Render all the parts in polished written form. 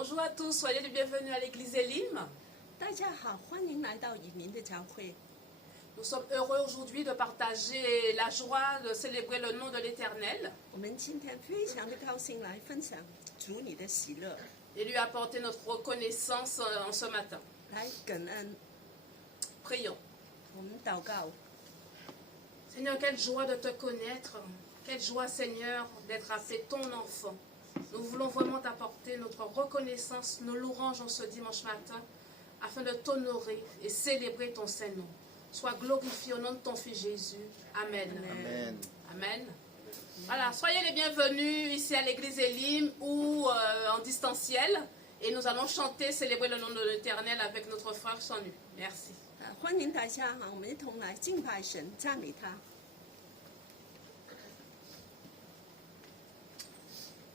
Bonjour à tous, soyez les bienvenus à l'église Elim. 大家好，欢迎来到以民的教会。 Nous sommes heureux aujourd'hui de partager la joie de célébrer le nom de l'Éternel 我们今天非常的高兴来分享主你的喜乐， et lui apporter notre reconnaissance en ce matin. 来感恩。 Prions. 我们祷告， Seigneur, quelle joie de te connaître. Quelle joie, Seigneur, d'être appelé ton enfant. Nous voulons vraiment t'apporter notre reconnaissance, nos louanges en ce dimanche matin, afin de t'honorer et célébrer ton Saint-Nom. Sois glorifié au nom de ton Fils Jésus. Amen. Amen. Amen. Voilà, soyez les bienvenus ici à l'église Elim ou en distanciel. Et nous allons chanter, célébrer le nom de l'Éternel avec notre frère Sonu. Merci. 欢迎大家我们一同来敬拜神，赞美他。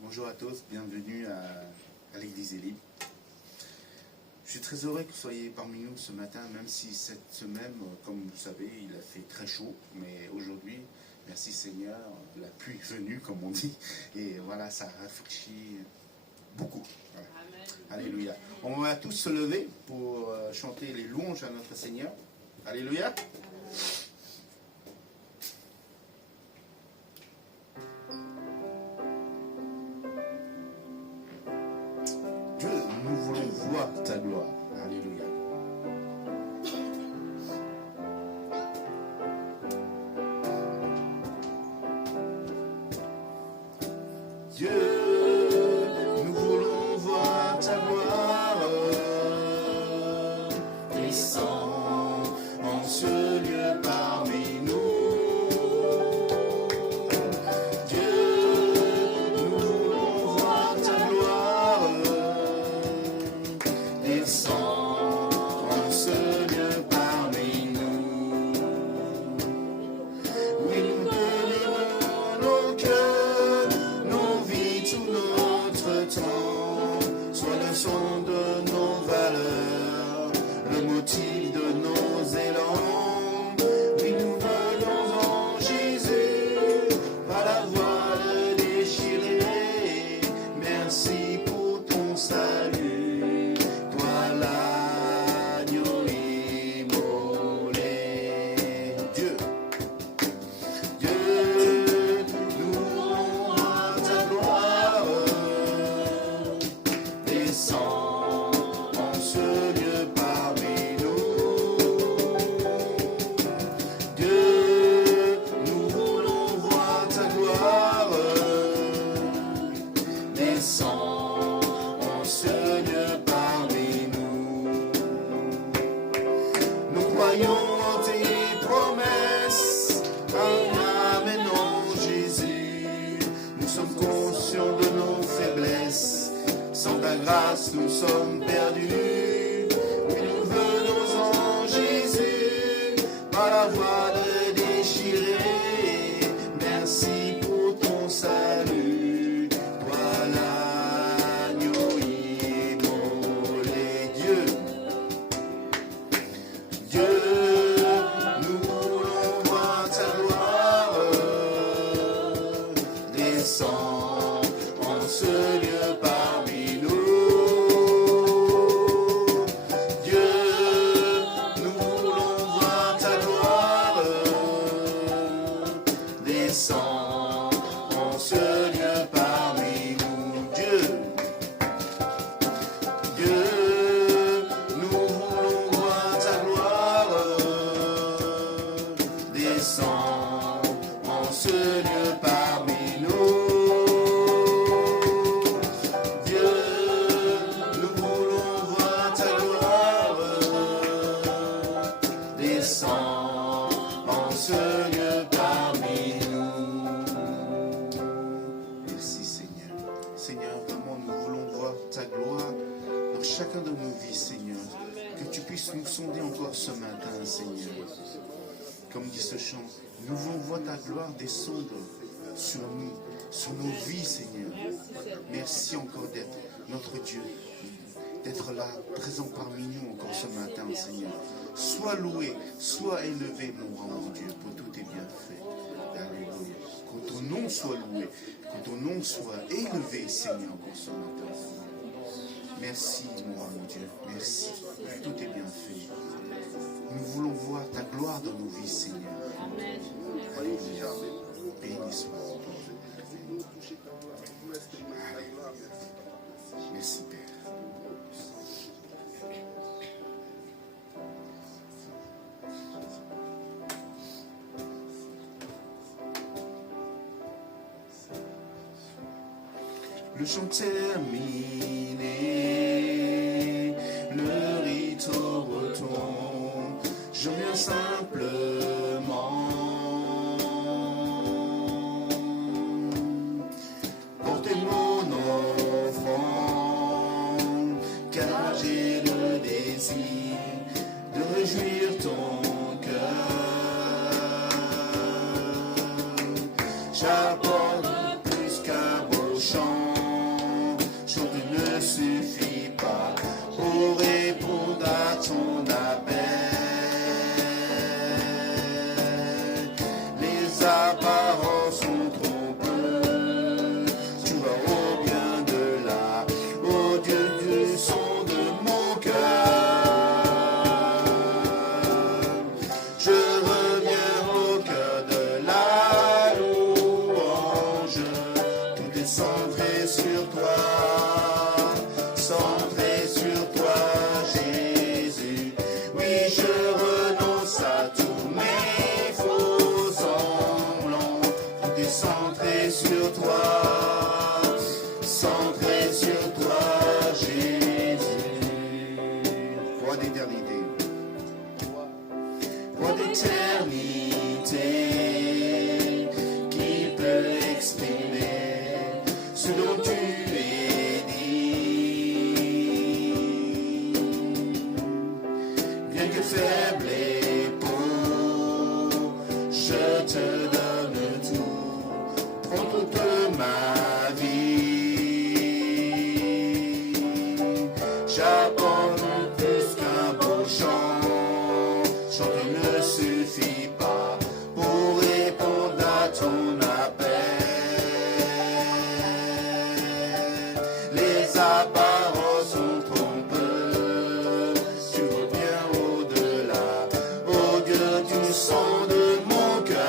Bonjour à tous, bienvenue à l'église Elim. Je suis très heureux que vous soyez parmi nous ce matin, même si cette semaine, comme vous le savez, il a fait très chaud. Mais aujourd'hui, merci Seigneur, la pluie est venue, comme on dit. Et voilà, ça rafraîchit beaucoup. Voilà. Alléluia. On va tous se lever pour chanter les louanges à notre Seigneur. Alléluia. Dieu, nous voulons voir ta gloire. Alléluia. Dieu, nous voulons voir ta gloire. Descends en ce lieu parmi nous. Dieu, nous voulons voir ta gloire. Descends en ce lieu parmi nous. Oui, nous te livrons nos cœurs, nos vies, tout notre temps. Sois le son de nos valeurs, le motif de nos élans. Oui, nous venons en Jésus, par la voile déchirée. Merci pour ton salut, toi l'agneau immolé. Dieu, Dieu, nous voulons voir ta gloire. Descends en ce lieu parmi nous. Dieu, nous voulons voir ta gloire. Descends en ce lieu parmi nous. Nous croyons en tes promesses. Amen en Jésus. Nous sommes conscients de nos faiblesses. Sans ta grâce, nous sommes perdus. Mais nous venons en Jésus, par la voile déchirée. Merci pour ton salut, toi l'agneau immolé. Dieu, Dieu, nous voulons voir ta gloire. Descends en ce lieu parmi nous. Dieu, nous voulons voir ta gloire. Descends en ce lieu parmi nous. Dieu, Dieu, nous voulons voir ta gloire. Descends en ce lieu parmi nous. Dieu, nous voulons voir ta gloire. Descends en ce lieu parmi nous. Merci Seigneur. Seigneur, vraiment nous voulons voir ta gloire dans chacun de nos vies, Seigneur. Que tu puisses nous sonder encore ce matin, Seigneur. Comme dit ce chant, nous voulons voir ta gloire descendre sur nous, sur nos vies, Seigneur. Merci encore d'être notre Dieu, d'être là, présent parmi nous encore ce matin, Seigneur. Sois loué, sois élevé, mon grand Dieu, pour tous tes bienfaits. Alléluia. Que ton nom soit loué, que ton nom soit élevé, Seigneur, encore ce matin. Merci, mon Dieu. Merci. Tout est bien fait. Nous voulons voir ta gloire dans nos vies, Seigneur. Alléluia. Béni soit-il. Merci, Père. Le chant terminé, le rite au retour, je viens simplement porter mon enfant, car j'ai le désir de réjouir ton cœur. J'apporte plus qu'un beau chant. Ne suffit pas pour répondre à ton appel. Les apparences sont trompeuses, tu vas au bien de là, au Dieu du son de mon cœur. Je reviens au cœur de la louange, tout est centré sur toi. Centré sur toi, Jésus. Oui, je renonce à tous mes faux semblants. Tout est centré sur toi. Centré sur toi, Jésus. Roi d'éternité. Roi d'éternité. Qui peut exprimer ce dont tu es? Faible et pauvre, je te donne tout, prends toute ma vie. J'apporte plus qu'un beau chant, chanter ne suffit pas pour répondre à ton appel. Les apparences sont trompeuses, tu vois bien du son de mon cœur.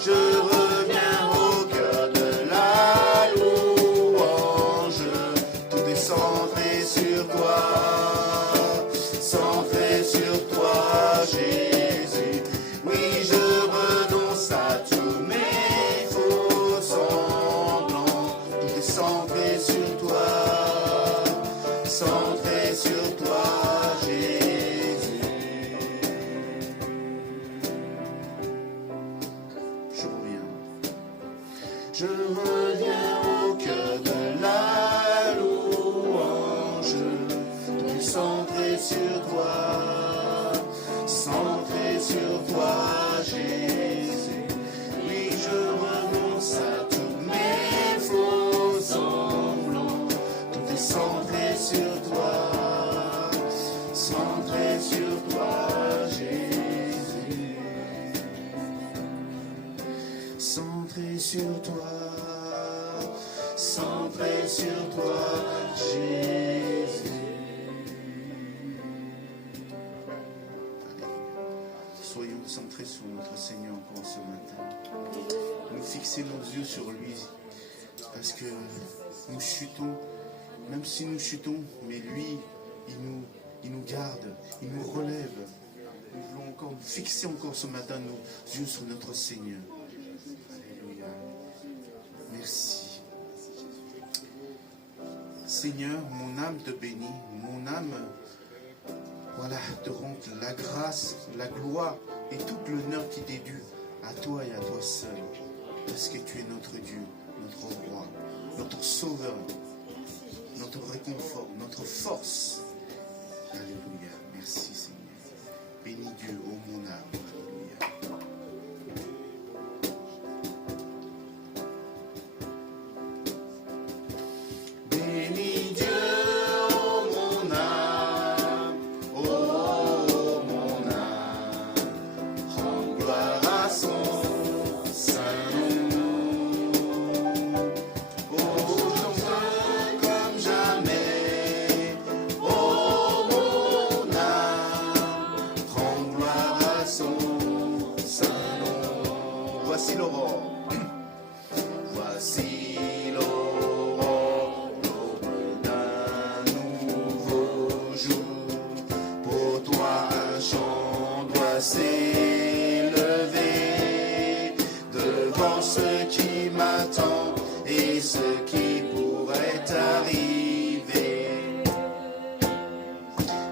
Je reviens au cœur de la louange. Tout est centré sur toi. Centré sur toi, Jésus. Oui, je renonce à tous mes faux semblants. Tout est centré sur toi. Centré sur toi. Je reviens au cœur de la louange, tout est centré sur toi, centré sur toi, Jésus. Oui, je renonce à tous mes faux semblants, tout est centré sur toi, centré sur toi, Jésus. Centré sur toi, centré sur toi, Jésus. Soyons centrés sur notre Seigneur encore ce matin. Nous fixer nos yeux sur lui, parce que nous chutons, même si nous chutons, mais lui, il nous garde, il nous relève. Nous voulons encore fixer encore ce matin nos yeux sur notre Seigneur. Merci. Seigneur, mon âme te bénit, mon âme, voilà, te rend la grâce, la gloire et tout l'honneur qui t'est dû à toi et à toi seul, parce que tu es notre Dieu, notre roi, notre sauveur, notre réconfort, notre force. Alléluia. Merci Seigneur. Bénis Dieu, ô mon âme. Alléluia. Bénis Dieu, ô mon âme, ô mon âme, rends gloire à son saint nom. Ô ce qui pourrait arriver.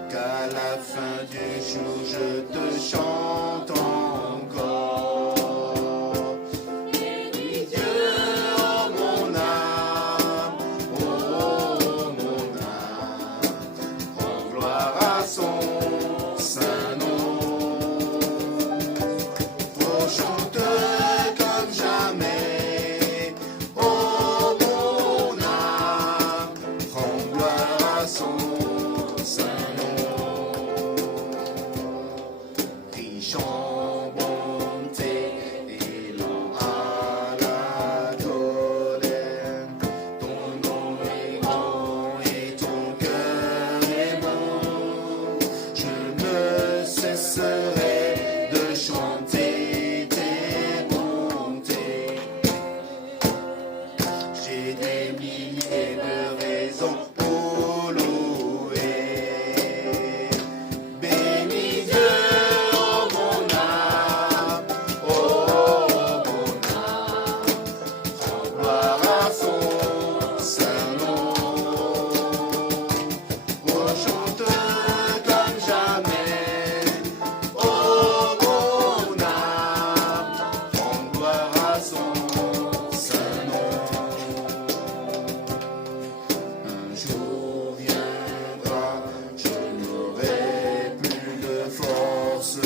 Qu'à la fin du jour, je te chante encore. Bénis Dieu, oh mon âme, oh mon âme, rends gloire à son saint nom. Oh, chante comme jamais, oh mon âme, rends gloire à son saint nom. Riche en bonté et lent à la colère, ton nom est grand et ton cœur est bon. Je ne cesserai de chanter tes bontés. J'ai des milliers de raisons pour louer. Bénis Dieu, oh mon âme, oh mon âme, rends gloire à son saint nom. Oh, chante comme jamais, oh mon âme, rends gloire à son saint nom. Un jour viendra, je n'aurai plus de force.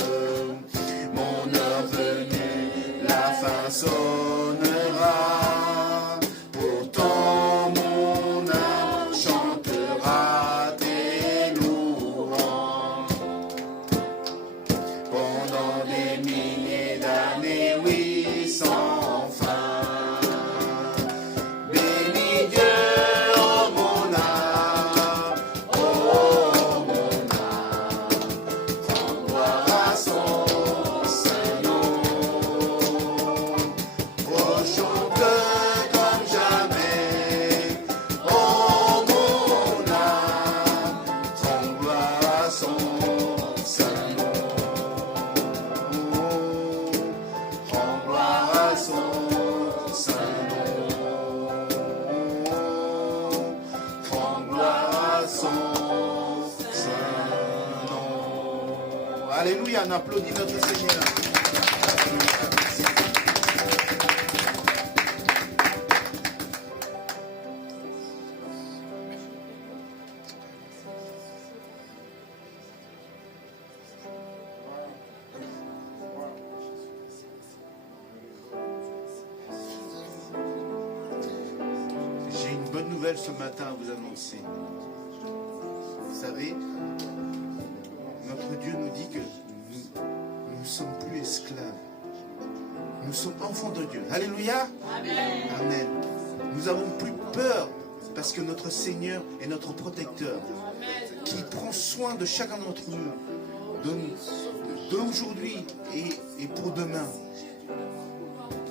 Mon heure venue, la fin sonnera. Pourtant mon âme chantera tes louanges. Pendant des milliers d'années, oui, sans fin. Bénis Dieu, oh mon âme, oh mon âme, rends gloire à son saint nom. Oh, chante comme jamais, oh mon âme, rends gloire à son saint nom. Rends gloire à son saint nom. Rends gloire à son saint nom. Alléluia, on applaudit notre Seigneur. J'ai une bonne nouvelle ce matin à vous annoncer. Vous savez, notre Dieu nous dit que nous ne sommes plus esclaves. Nous sommes enfants de Dieu. Alléluia. Amen. Amen. Nous n'avons plus peur parce que notre Seigneur est notre protecteur, qui prend soin de chacun d'entre nous, d'aujourd'hui et pour demain.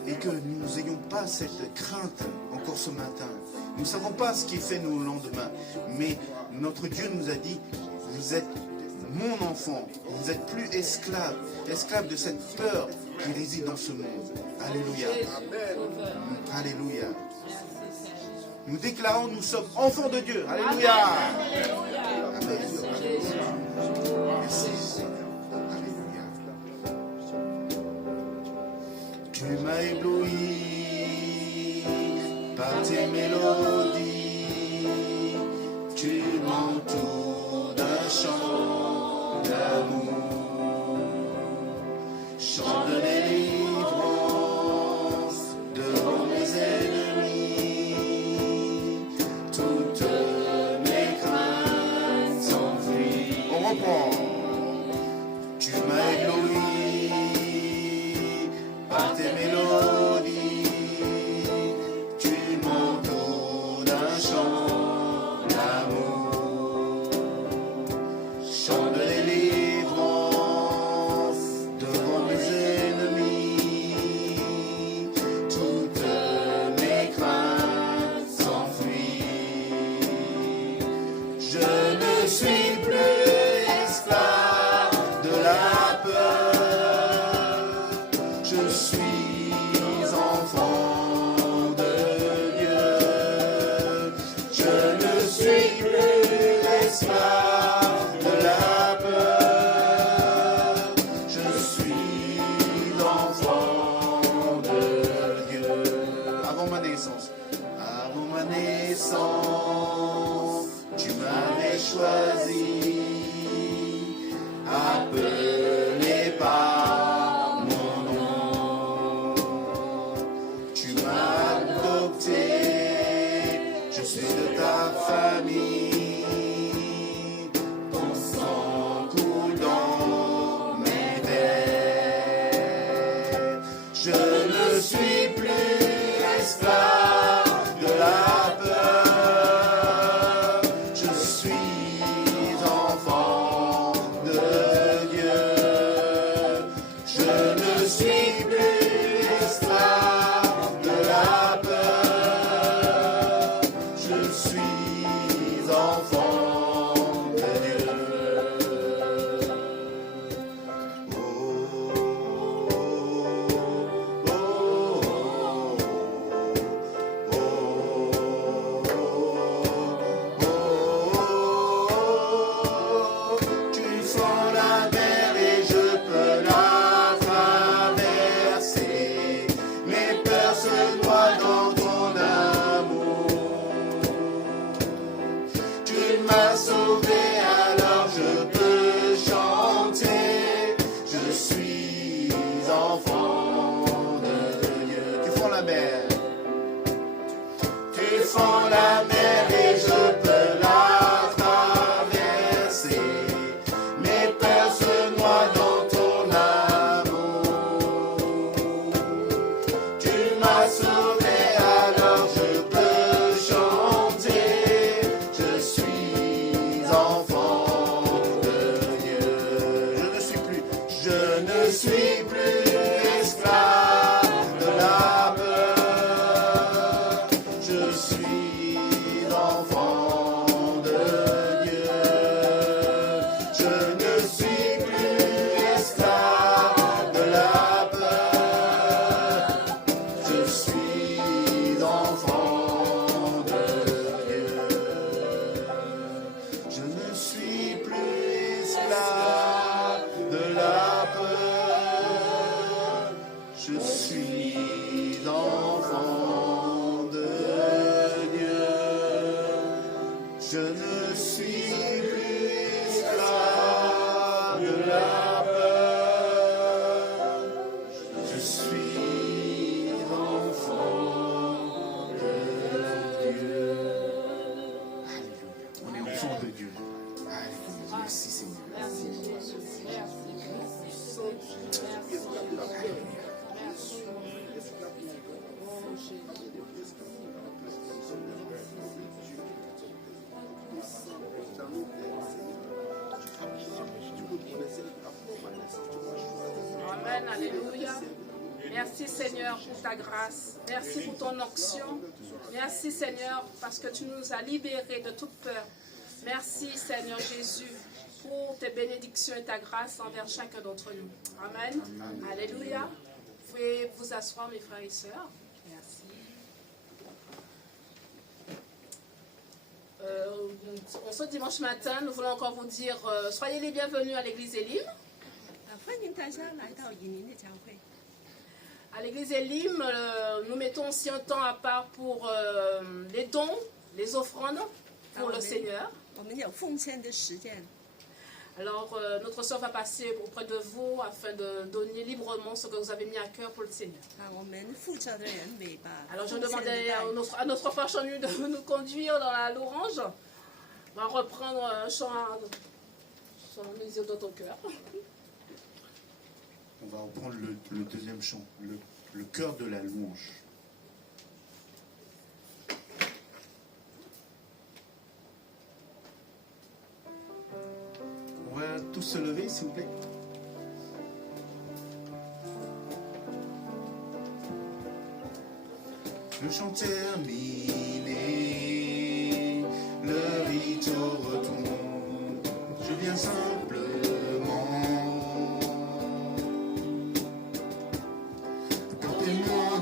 Et que nous n'ayons pas cette crainte encore ce matin. Nous ne savons pas ce qui est fait nous le lendemain. Mais notre Dieu nous a dit, vous êtes mon enfant, vous n'êtes plus esclave de cette peur qui réside dans ce monde. Alléluia. Alléluia. Nous déclarons, nous sommes enfants de Dieu. Alléluia. Amen. Merci. Alléluia. Tu m'as ébloui par tes mélodies. Tu m'entoures d'un chant d'amour. Chant de délivrance devant mes ennemis. Toutes mes craintes s'enfuient. On reprend. Tu m'as ébloui par tes mélodies. Tu m'entoures d'un chant d'amour. Chant de délivrance devant mes ennemis. Toutes mes craintes s'enfuient. Je ne suis plus esclave de la peur. Je suis enfant de Dieu. naissance, tu m'avais choisi, appelé par mon nom. Tu m'as adopté, je suis de ta famille. Ton sang coule dans mes veines. Je ne suis plus esclave de la peur. Je suis enfant de Dieu. Je ne suis plus esclave de la peur. Je suis enfant de Dieu. Oh, oh, tu fends la mer et je peux la traverser. Mes peurs se noient dans ton amour. Tu m'as sauvé, alors je peux chanter. Je suis enfant de Dieu. Tu fends la mer. Tu fends la mer et je peux la traverser. Mes peurs se noient dans ton amour. Tu m'as sauvé, alors je peux chanter. Je suis enfant de Dieu. Je ne suis plus esclave de la peur. Je suis enfant de Dieu. Je ne suis plus esclave de la peur. Je suis enfant de Dieu. Je ne suis plus esclave de la peur. Je suis enfant de Dieu. Je ne suis plus esclave de la peur. Je suis enfant de Dieu. Alléluia. On est enfant de Dieu. Alléluia. Merci Seigneur. Merci Jésus. Merci Jésus. Amen, alléluia. Merci Seigneur pour ta grâce. Merci pour ton onction. Merci Seigneur parce que tu nous as libérés de toute peur. Merci Seigneur Jésus pour tes bénédictions et ta grâce envers chacun d'entre nous. Amen. Alléluia. Vous pouvez vous asseoir mes frères et sœurs. Merci. En ce dimanche matin, nous voulons encore vous dire, soyez les bienvenus à l'église Elim. 欢迎大家来到以宁的教会。 À l'église Elim, nous mettons aussi un temps à part pour les dons, les offrandes pour le Seigneur. 我们有奉献的时间， Alors, notre soeur va passer auprès de vous afin de donner librement ce que vous avez mis à cœur pour le Seigneur. 我们负责的人会把 Alors, je 奉献的 demandais 带 à notre frère Chanu de nous conduire dans la louange. On va reprendre un chant sur la musique de ton cœur. On va reprendre le deuxième chant, le cœur de la louange. On va tous se lever, s'il vous plaît. Le chant terminé, le rite au retour, je viens simplement porter mon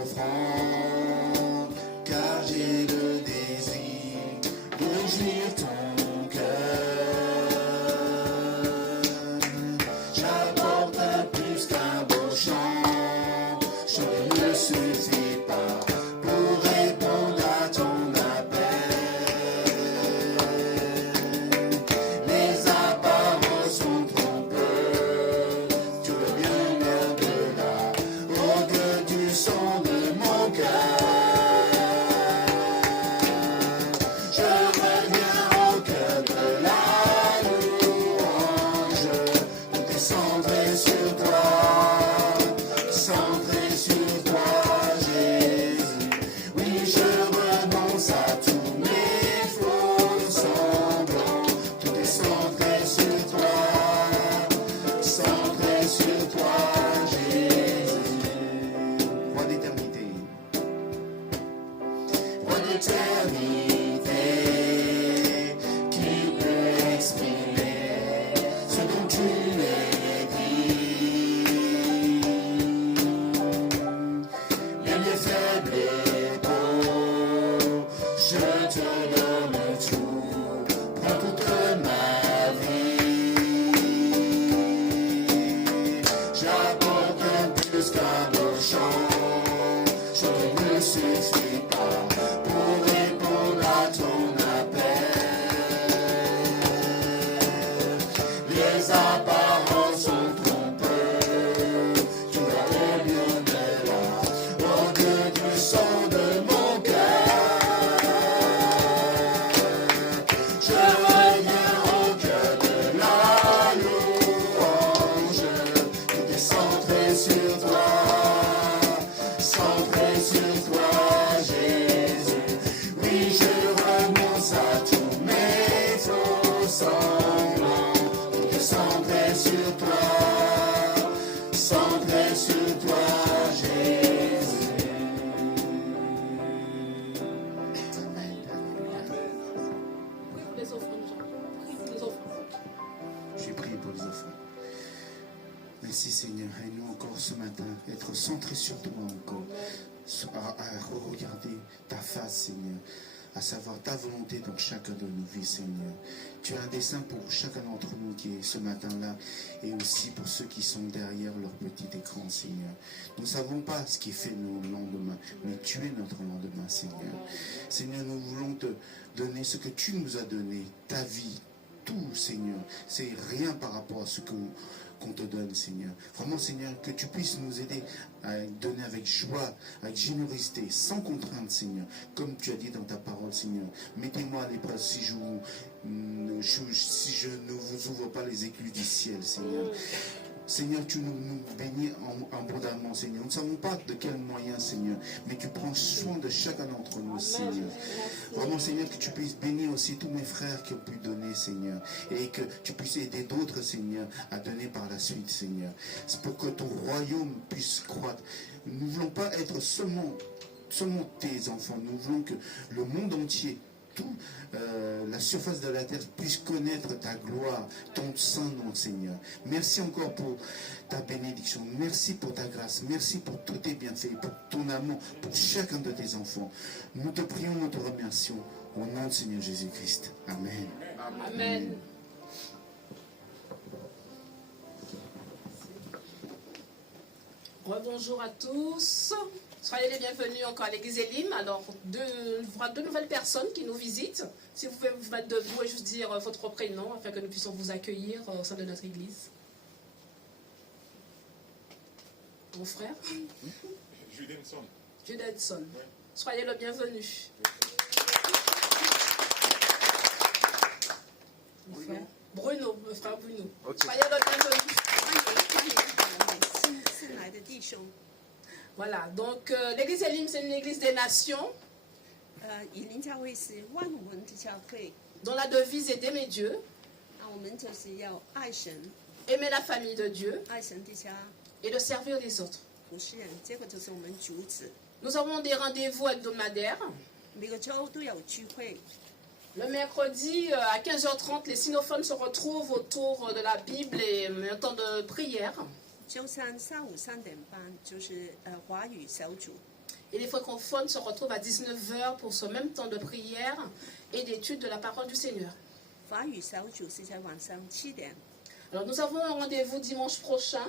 offrande, car j'ai le désir de réjouir ton cœur. J'apporte plus qu'un beau chant, chanter ne suffit pas pour répondre à ton l'éternité qui peut exprimer ce dont tu es dit. Bien des faibles épaules, je te donne tout, prends toute ma vie. J'apporte plus qu'un beau chant, je ne suffis pas pour répondre à ton appel. Les apparences sont trompeuses, tu vas au lieu de là, au Dieu du son de mon cœur. Je reviens au cœur de la louange, tout est centré sur toi. Centré sur toi, Jésus. Oui, je renonce à tous mes faux semblants. Tout est centré sur toi, centré sur toi, Jésus. Amen. Prie pour les offrandes, Jean. Prie pour les offrandes. J'ai prié pour les offrandes. Merci Seigneur, aide-nous encore ce matin, être centrés sur toi encore, à regarder ta face Seigneur, à savoir ta volonté dans chacun de nos vies Seigneur. Tu as un dessein pour chacun d'entre nous qui est ce matin-là et aussi pour ceux qui sont derrière leur petit écran Seigneur. Nous ne savons pas ce qui fait nos lendemains, mais tu es notre lendemain Seigneur. Seigneur, nous voulons te donner ce que tu nous as donné, ta vie, tout Seigneur. C'est rien par rapport à ce qu'on te donne, Seigneur. Vraiment, Seigneur, que tu puisses nous aider à donner avec joie, avec générosité, sans contrainte, Seigneur. Comme tu as dit dans ta parole, Seigneur. Mettez-moi à l'épreuve si je ne vous ouvre pas les écluses du ciel, Seigneur. Seigneur, tu nous bénis abondamment, Seigneur. Nous ne savons pas de quels moyens, Seigneur, mais tu prends soin de chacun d'entre nous, Seigneur. Vraiment, Seigneur, que tu puisses bénir aussi tous mes frères qui ont pu donner, Seigneur, et que tu puisses aider d'autres, Seigneur, à donner par la suite, Seigneur. C'est pour que ton royaume puisse croître. Nous ne voulons pas être seulement tes enfants. Nous voulons que le monde entier, la surface de la terre puisse connaître ta gloire, ton saint nom, Seigneur. Merci encore pour ta bénédiction. Merci pour ta grâce. Merci pour tous tes bienfaits, pour ton amour, pour chacun de tes enfants. Nous te prions, nous te remercions. Au nom du Seigneur Jésus-Christ. Amen. Amen. Bonjour à tous. Soyez les bienvenus encore à l'église Elim. Alors, deux nouvelles personnes qui nous visitent. Si vous pouvez vous mettre debout et juste dire votre prénom afin que nous puissions vous accueillir au sein de notre église. Mon frère Judenson. Judenson. Soyez le bienvenu. Mon frère Bruno, le frère Bruno. Ok. Soyez le bienvenu. 新来的弟兄， Voilà, donc l'église Elim, c'est une église des nations 以林教会是万文的教会， dont la devise est d'aimer Dieu, 那我们就是要爱神， aimer la famille de Dieu 爱神的家， et de servir les autres. 服侍人，这个就是我们主旨。 Nous avons des rendez-vous hebdomadaires. 每个周都有聚会， Le mercredi à 15h30, les sinophones se retrouvent autour de la Bible et un temps de prière. 周三下午3点半就是华语小组， Et les francophones se retrouvent à 19h pour ce même temps de prière et d'étude de la parole du Seigneur. 法语小组是在晚上7点。 Alors nous avons un rendez-vous dimanche prochain.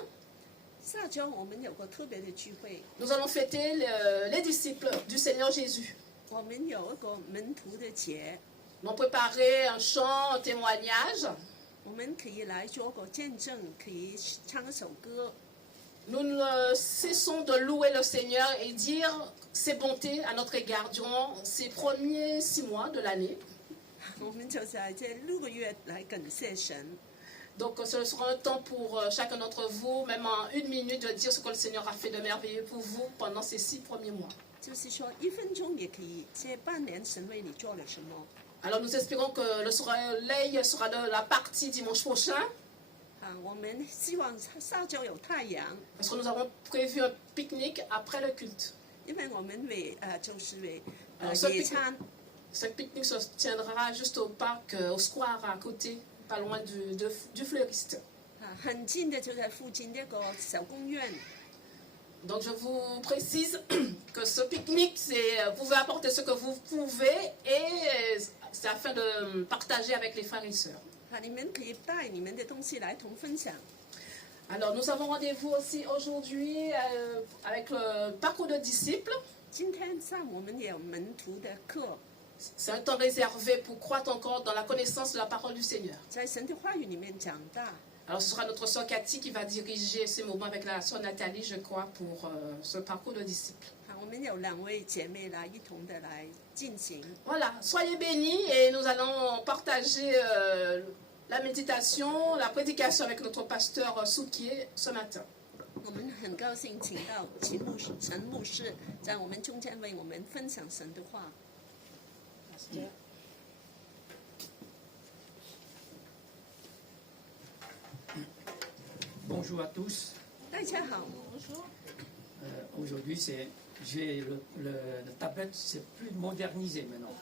下周我们有个特别的聚会， Nous allons fêter les disciples du Seigneur Jésus. 我们有一个门徒的节， Nous avons préparé un chant, un témoignage. 我们可以来做个见证，可以唱一首歌。 Nous ne cessons de louer le Seigneur et dire ses bontés à notre égard durant ces premiers 6 mois de l'année. 我们就在这6个月来感谢神。 Donc ce sera un temps pour chacun d'entre vous, même en 1 minute, de dire ce que le Seigneur a fait de merveilleux pour vous pendant ces 6 premiers mois. 就是说1分钟也可以，这半年神为你做了什么？ Alors nous espérons que le soleil sera de la partie dimanche prochain, 我们希望下周有太阳， parce que nous avons prévu un pique-nique après le culte. 因为我们为就是为 Alors, ce pique-nique se tiendra juste au parc, au square à côté, pas loin du fleuriste. 很近的就在附近那个小公园。 Donc je vous précise que ce pique-nique, vous pouvez apporter ce que vous pouvez et c'est afin de partager avec les frères et sœurs. 你们可以带你们的东西来同分享。 Alors nous avons rendez-vous aussi aujourd'hui avec le parcours de disciples. 今天上我们有门徒的课， C'est un temps réservé pour croître encore dans la connaissance de la parole du Seigneur. 在神的话语里面长大。 Alors ce sera notre sœur Cathy qui va diriger ces moments avec la sœur Nathalie, je crois, pour ce parcours de disciples. 我们有2位姐妹来一同的来进行。 Voilà, soyez bénis et nous allons partager la méditation, la prédication avec notre pasteur Soukier ce matin. 我们很高兴请到陈牧师在我们中间为我们分享神的话。 Bonjour à tous. 大家好， Aujourd'hui, j'ai le tablette, c'est plus modernisé maintenant.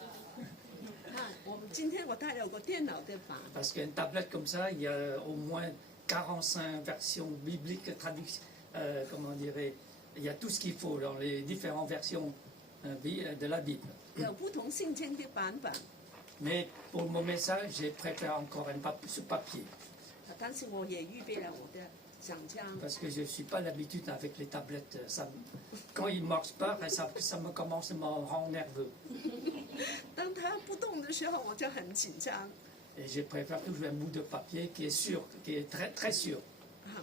我们今天我带了个电脑的版， Parce qu'une tablette comme ça, il y a au moins 45 versions bibliques, comment dirais, il y a tout ce qu'il faut dans les différentes versions de la Bible. 有不同圣经的版本。 Mais pour mon message, j'ai préparé encore ce papier. 但是我也预备了我的讲章， Parce que je ne suis pas l'habitude avec les tablettes. Quand ils ne marchent pas, ça me commence à me rendre nerveux. 当它不动的时候，我就很紧张。 Et je préfère toujours un bout de papier qui est sûr, qui est très très sûr.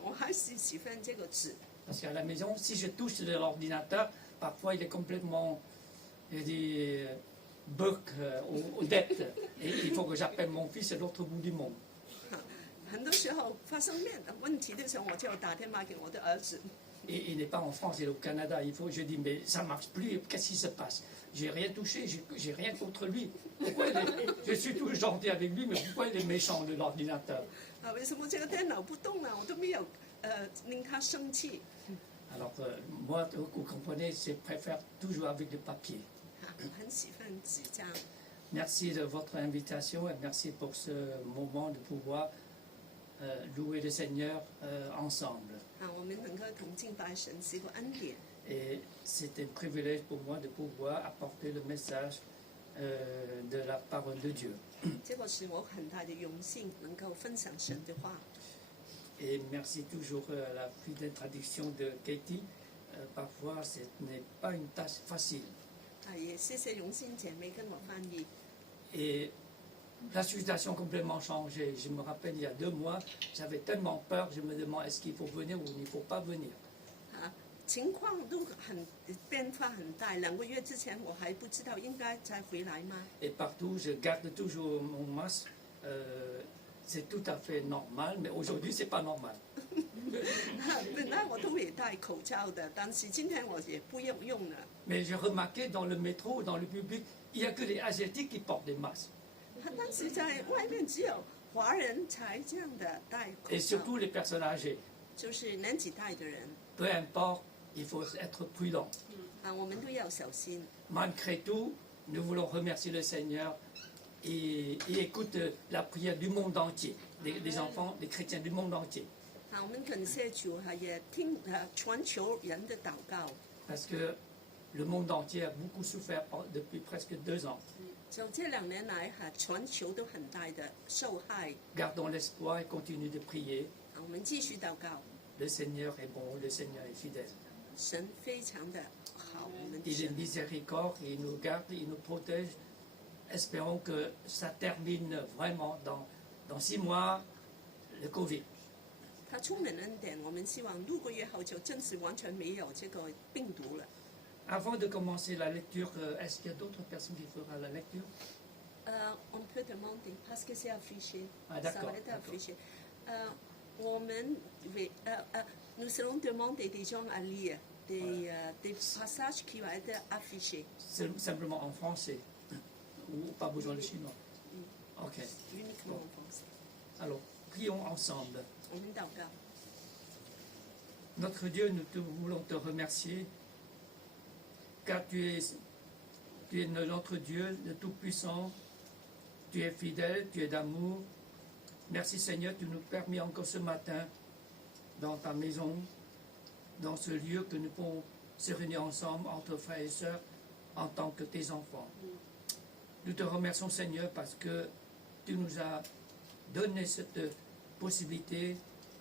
我还是喜欢这个纸， Parce qu'à la maison, si je touche l'ordinateur, parfois il est complètement bug aux dettes. Et il faut que j'appelle mon fils à l'autre bout du monde. 很多时候发生问题的时候，我就打电话给我的儿子。 Et il n'est pas en France, il est au Canada. Je dis, mais ça ne marche plus, qu'est-ce qui se passe? J'ai rien touché, j'ai rien contre lui. Je suis toujours gentil avec lui, mais pourquoi il est méchant de l'ordinateur? 为什么这个电脑不动呢？我都没有令他生气。 Alors, moi, vous comprenez, je préfère toujours avec le papier. 我很喜欢纸张。 Merci de votre invitation et merci pour ce moment de pouvoir louer le Seigneur ensemble. 我们能够同敬拜神是一个恩典。 Et c'est un privilège pour moi de pouvoir apporter le message de la parole de Dieu. 这个是我很大的荣幸，能够分享神的话。 Et merci toujours à la fidèle traduction de Katie. Parfois, ce n'est pas une tâche facile. 也谢谢荣幸姐妹跟我翻译。 Et la situation a complètement changé. Je me rappelle, il y a 2 mois, j'avais tellement peur, je me demande est-ce qu'il faut venir ou il ne faut pas venir. 情况都变化很大。2个月之前我还不知道应该再回来吗？ Et partout, je garde toujours mon masque. C'est tout à fait normal, mais aujourd'hui, c'est pas normal. 本来我都会戴口罩的，但是今天我也不用了。 Mais j'ai remarqué dans le métro, dans le public, il n'y a que les Asiatiques qui portent des masques. 但是在外面只有华人才这样的戴口 Et 罩， surtout les personnes âgées. 就是年纪大的人。 Peu importe, il faut être prudent. 我们都要小心。 Malgré tout, nous voulons remercier le Seigneur et écoute la prière du monde entier, des enfants, des chrétiens du monde entier. 我们感谢主，也听全球人的祷告。 Parce que le monde entier a beaucoup souffert depuis presque 2 ans. 就这2年来，全球都很大的受害。 Gardons l'espoir et continuons de prier. 我们继续祷告。 Le Seigneur est bon, le Seigneur est fidèle. 神非常的好，我们的 Il est 神 miséricorde, il nous garde, il nous protège. Espérons que ça termine vraiment dans 6 mois, le Covid. 他充满恩典，我们希望6个月后就真是完全没有这个病毒了。 Avant de commencer la lecture, est-ce qu'il y a d'autres personnes qui feront la lecture? On peut demander parce que c'est affiché. Ah, d'accord, Ça va être d'accord. affiché. 我们nous allons demander des gens à lire des passages qui vont être affichés. Simplement en français. Ou pas besoin de chinois. Ok. Uniquement en français. Alors, prions ensemble. 我们祷告。 Notre Dieu, nous voulons te remercier car tu es Tu es notre Dieu, le Tout-Puissant. Tu es fidèle, tu es d'amour. Merci Seigneur, tu nous permets encore ce matin, dans ta maison, dans ce lieu que nous pouvons se réunir ensemble entre frères et sœurs en tant que tes enfants. Nous te remercions Seigneur parce que tu nous as donné cette possibilité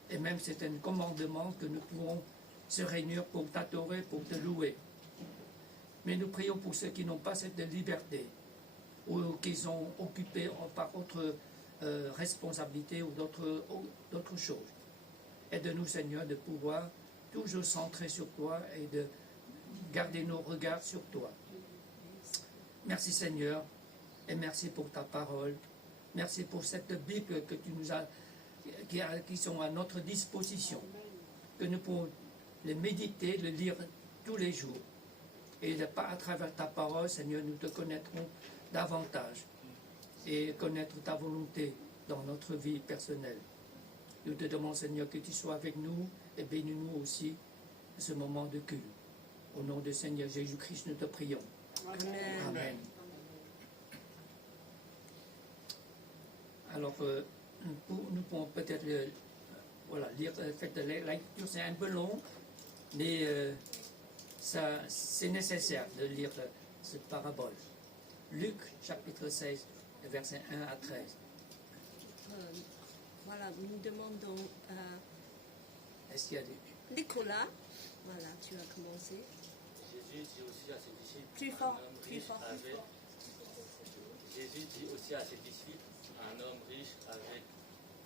et même c'est un commandement que nous pouvons se réunir pour t'adorer, pour te louer. Mais nous prions pour ceux qui n'ont pas cette liberté ou qui sont occupés par autre responsabilité ou d'autres choses. Aide-nous Seigneur de pouvoir toujours centrer sur toi et de garder nos regards sur toi. Merci Seigneur et merci pour ta parole. Merci pour cette Bible que tu nous as, qui sont à notre disposition, que nous pouvons les méditer, les lire tous les jours. Et à travers ta parole, Seigneur, nous te connaîtrons davantage et connaître ta volonté dans notre vie personnelle. Nous te demandons, Seigneur, que tu sois avec nous et bénis-nous aussi à ce moment de culte. Au nom de Seigneur Jésus-Christ, nous te prions. Amen. Amen. Alors, nous pouvons peut-être lire, la lecture, c'est un peu long, mais c'est nécessaire de lire cette parabole. Luc, chapitre 16, versets 1 à 13. Voilà, nous demandons à Est-ce qu'il y a des... Nicolas. Voilà, tu as commencé. Jésus dit aussi à ses disciples, Plus fort, un homme plus riche fort. Jésus dit aussi à ses disciples, un homme riche avec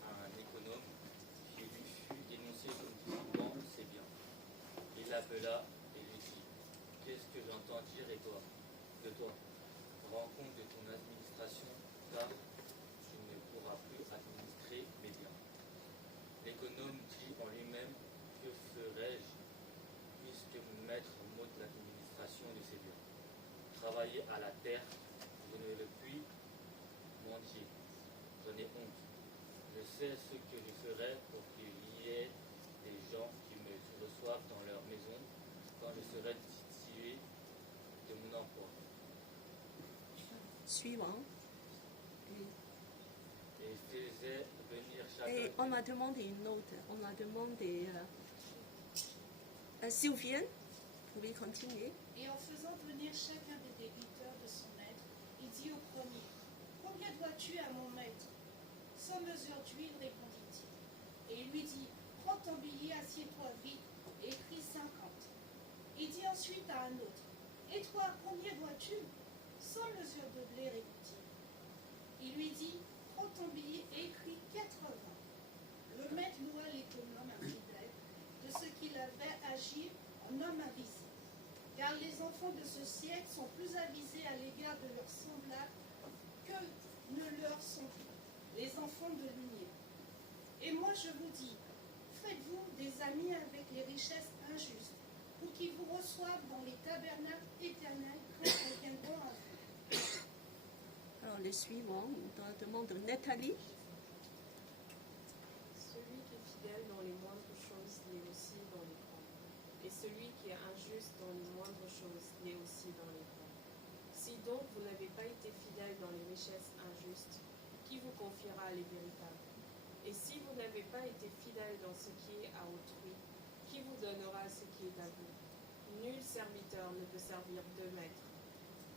un économe qui lui fut dénoncé comme distribuant ses biens. Il l'appela et lui dit, qu'est-ce que j'entends dire de toi? Rends compte de ton administration, car tu ne pourras plus administrer mes biens. L'économe dit en lui-même, que ferai-je puisque mon maître m'ôte l'administration de ses biens? Travailler à la terre, je ne le puis mendier. J'en ai honte. Je sais ce que je ferai pour qu'il y ait des gens qui me reçoivent dans leur maison quand je serai destitué de mon emploi. Suivant. Et faisait venir Et chacun. on a demandé une autre. On a demandé Sylvienne. Vous pouvez continuer. Et en faisant venir chacun des débiteurs de son maître, il dit au premier, combien dois-tu à mon maître? 100 mesures d'huile, répondit-il. Et il lui dit, prends ton billet, assieds-toi vite, et écris 50. Il dit ensuite à un autre, et toi, combien dois-tu? 100 mesures de blé, répondit-il. Il lui dit, prends ton billet et écris 80. Le maître loua l'économe infidèle de ce qu'il avait agi en homme avisé. Car les enfants de ce siècle sont plus avisés à l'égard de leurs semblables que ne leur sont les enfants de lumière. Et moi je vous dis, faites-vous des amis avec les richesses injustes, pour qu'ils vous reçoivent dans les tabernacles éternels quand elles viendront à vous. Alors, les suivants, on demande Nathalie. Celui qui est fidèle dans les moindres choses l'est aussi dans les grandes. Et celui qui est injuste dans les moindres choses l'est aussi dans les grandes. Si donc vous n'avez pas été fidèle dans les richesses injustes, qui vous confiera les véritables? Et si vous n'avez pas été fidèle dans ce qui est à autrui, qui vous donnera ce qui est à vous? Nul serviteur ne peut servir deux maîtres,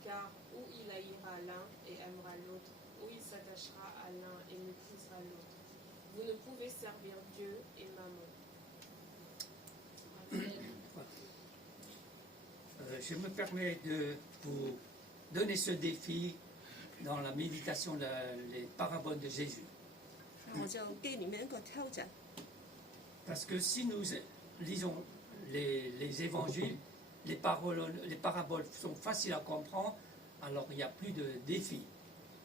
car ou il haïra l'un et aimera l'autre, ou il s'attachera à l'un et méprisera l'autre. Vous ne pouvez servir Dieu et Mammon. Je me permets de vous donner ce défi dans la méditation les paraboles de Jésus. 我就給你們一個挑戰。 Parce que si nous lisons les évangiles, les paraboles sont faciles à comprendre, alors il n'y a plus de défi.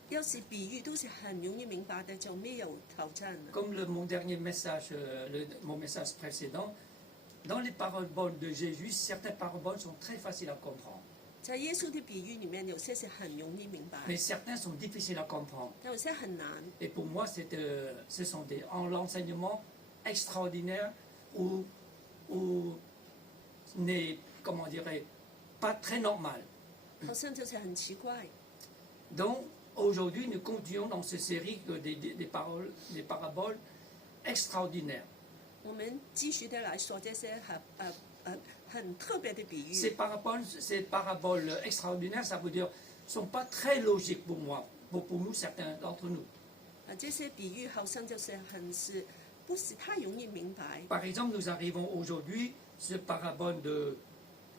有時比喻都是很容易明白的，就沒有挑戰了。 Comme mon dernier message, mon message précédent, dans les paraboles de Jésus, certaines paraboles sont très faciles à comprendre, 在耶穌的比喻裡面，有些是很容易明白， mais certains sont difficiles à comprendre. 但有些很難。 Et pour moi, ce sont l'enseignement extraordinaire ou n'est, comment dirais, pas très normal. 好像就是很奇怪。 Donc, aujourd'hui, nous continuons dans cette série des paraboles extraordinaires. 我们继续的来说这些很特别的比喻。 Ces paraboles extraordinaires, ça veut dire, ne sont pas très logiques pour moi, pour nous, certains d'entre nous. 这些比喻好像就是不是太容易明白。 Par exemple, nous arrivons aujourd'hui, ce parabole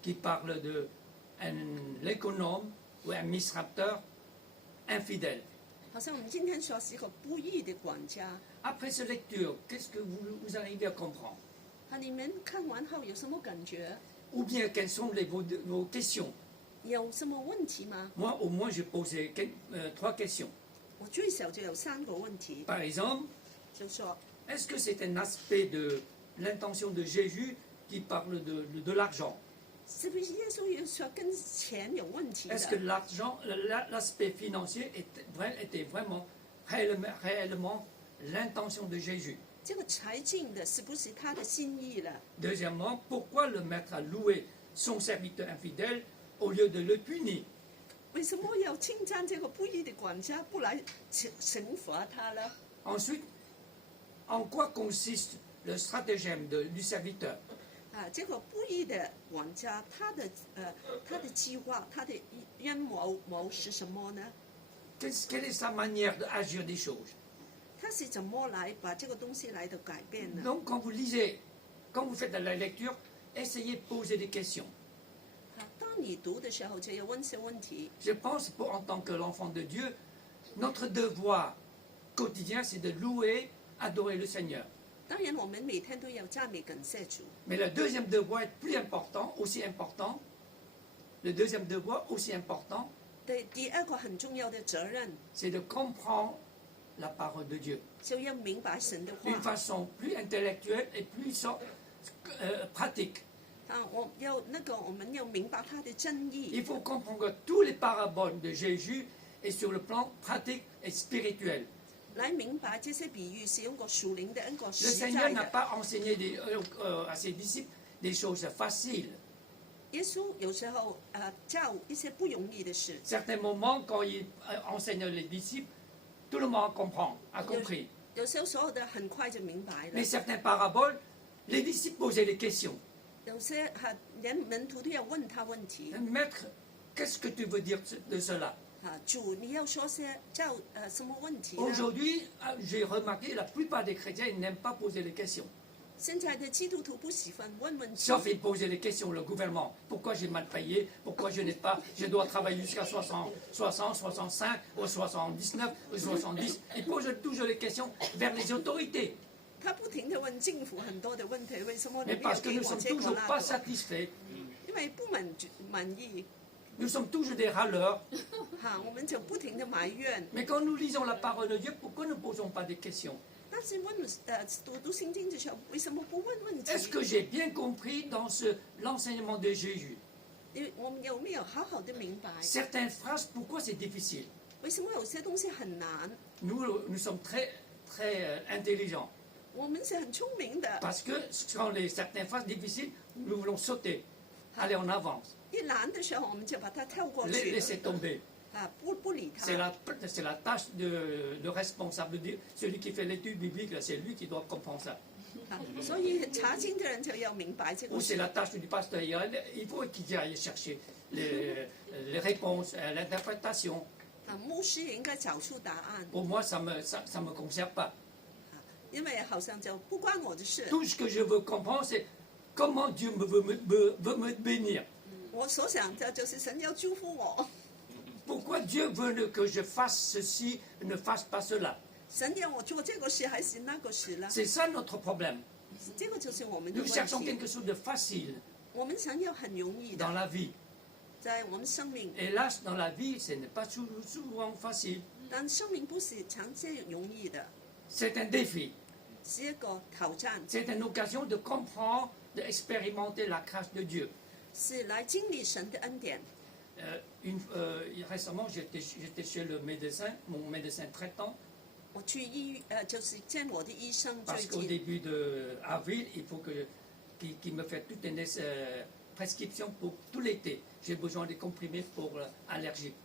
qui parle d'un économe ou un administrateur infidèle. 好像我们今天说是一个不义的管家。 Après cette lecture, qu'est-ce que vous arrivez à comprendre? 你们看完后有什么感觉？ Ou bien, quelles sont vos questions? 有什么问题吗？ Moi, au moins, j'ai posé 3 questions. 我最少就有3个问题， Par exemple, 就说 est-ce que c'est un aspect de l'intention de Jésus qui parle de l'argent? 是不是耶稣有说跟钱有问题 Est-ce que 的？ l'argent, l'aspect financier était vraiment réellement l'intention de Jésus? 这个财进的是不是他的心意了？ Deuxièmement, pourquoi le maître a loué son serviteur infidèle au lieu de le punir? 为什么要称赞这个不义的管家，不来惩罚他呢？ Ensuite, en quoi consiste le stratagème du serviteur? 这个不义的管家，他的计划，他的阴谋是什么呢？ Quelle est sa manière d'agir des choses? 他是怎么来把这个东西来的改变呢？ Donc, quand vous lisez, quand vous faites de la lecture, essayez de poser des questions. 当你读的时候，就要问些问题。 Je pense, en tant que l'enfant de Dieu, notre devoir quotidien, c'est de louer, adorer le Seigneur. 当然，我们每天都要赞美感谢主。 Mais le deuxième devoir est plus important, aussi important. Le deuxième devoir, aussi important, 对，第二个很重要的责任 c'est de comprendre la parole de Dieu 就要明白神的 d'une 话。 façon plus intellectuelle et plus pratique. 我们要明白他的真意。 Il faut comprendre que tous les paraboles de Jésus est sur le plan pratique et spirituel. 来明白这些比喻是用个属灵的，一个 Le 实 Seigneur 在 n'a 的。 pas enseigné à ses disciples des choses faciles. 耶稣有时候教一些不容易的事， Certains moments, quand il enseigne les disciples, tout le monde comprend, a compris. 有时候所有的很快就明白了 Mais。certaines paraboles, les disciples posaient des questions. 有些连门徒都要问他问题。 Maître, qu'est-ce que tu veux dire de cela? 主你要说些什么问题呢？ Aujourd'hui, j'ai remarqué la plupart des chrétiens ils n'aiment pas poser les questions. 现在的基督徒不喜欢问问题， Sauf ils posaient les questions, le gouvernement. Pourquoi j'ai mal payé? Pourquoi je n'ai pas? Je dois travailler jusqu'à 60, 65 ou 79 ou 70. Ils posent toujours les questions vers les autorités. 他不停的问政府很多的问题，为什么你 Mais 没有 parce que 给 nous 我 sommes 这个 toujours 那 pas 个？ satisfaits. 因为不满意， Nous sommes toujours des râleurs. 我们就不停的埋怨。 Mais quand nous lisons la parole de Dieu, pourquoi ne posons pas des questions? 但是读圣经的时候，为什么不问问题？ Est-ce que j'ai bien compris dans l'enseignement de Jésus? 我们有没有好好的明白？ Certaines phrases, pourquoi c'est difficile? 为什么有些东西很难？ Nous sommes très, très intelligents. 我们是很聪明的， Parce que quand certaines phrases difficiles, nous voulons sauter, aller en avance, 一难的时候我们就把它跳过去， laisser tomber. 不理他。 C'est la tâche de responsable, celui qui fait l'étude biblique, c'est lui qui doit comprendre ça. 所以查经的人就要明白这 Ou 个 c'est 事。 la tâche du pasteur, il faut qu'il aille chercher les réponses, l'interprétation. 牧师也应该找出答案， Pour moi, ça me concerne pas. 因为好像就不关我的事。 Tout ce que je veux comprendre, c'est comment Dieu veut me bénir. 我所想的就是神要祝福我， Pourquoi Dieu veut que je fasse ceci, ne fasse pas cela? 神要我做这个事还是那个事呢？ C'est ça notre problème. 这个就是我们的 Nous 问 cherchons 题。 quelque chose de facile 我们想要很容易 dans 的， la vie. 在我们生命， Hélas, dans la vie, ce n'est pas souvent facile. 但生命不是常见容易的， C'est un défi. 是一个挑战， C'est une occasion de comprendre, d'expérimenter la grâce de Dieu. 是来经历神的恩典。 Récemment, j'étais chez le médecin, mon médecin traitant, 我去就是见我的医生，最 parce qu'au 近 début d'avril, il faut qu'il me fasse prescription pour tout l'été. J'ai besoin de comprimés pour allergiques.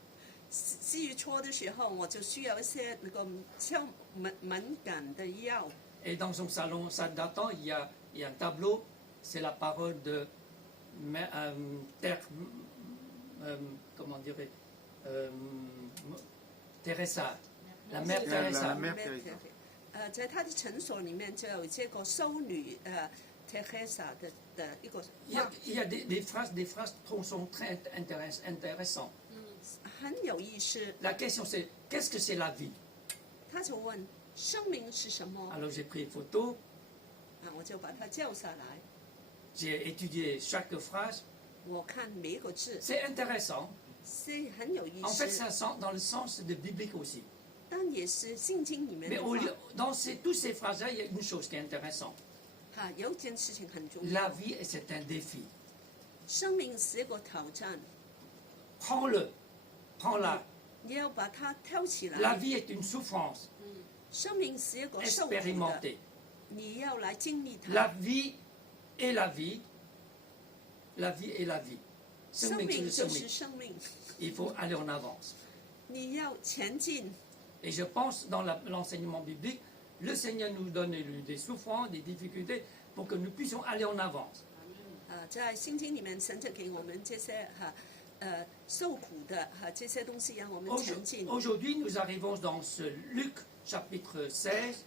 4月初的时候，我就需要一些那个较敏感的药。 Et dans son salon, ça datant, il y a un tableau, c'est la parole de comment dirais Teresa, la mère Teresa. 在他的诊所里面就有这个修女Teresa 的一个 Il y a des phrases sont très intéressantes. 很有意思。 La question c'est, qu'est-ce que c'est la vie? 他就问生命是什么？ Alors j'ai pris une photo, 我就把它叫下来， j'ai étudié chaque phrase. 我看每一个字， C'est intéressant. 是很有意 En fait, 思， ça sent dans le sens de biblique aussi. 但也是圣经里面 Mais 的话。 dans toutes ces phrases-là, il y a une chose qui est intéressante. 有一件事情很重 La 要， vie, c'est un défi. 生命是一个挑战， Prends-le, prends-la. 你要把它挑起 La 来。 vie est une souffrance 生命是一个受苦的， expérimentée. 你要来经历 La 它。 vie est la vie. La vie est la vie. 生 生命就命是生命。就是生命， Il faut aller en avance. 你要前进。 Et je pense, dans l'enseignement biblique, le Seigneur nous donne des souffrances, des difficultés, pour que nous puissions aller en avance. 在圣经里面，神就给我们这些受苦的这些东西，让我们前进。 Aujourd'hui, nous arrivons dans ce Luc chapitre 16.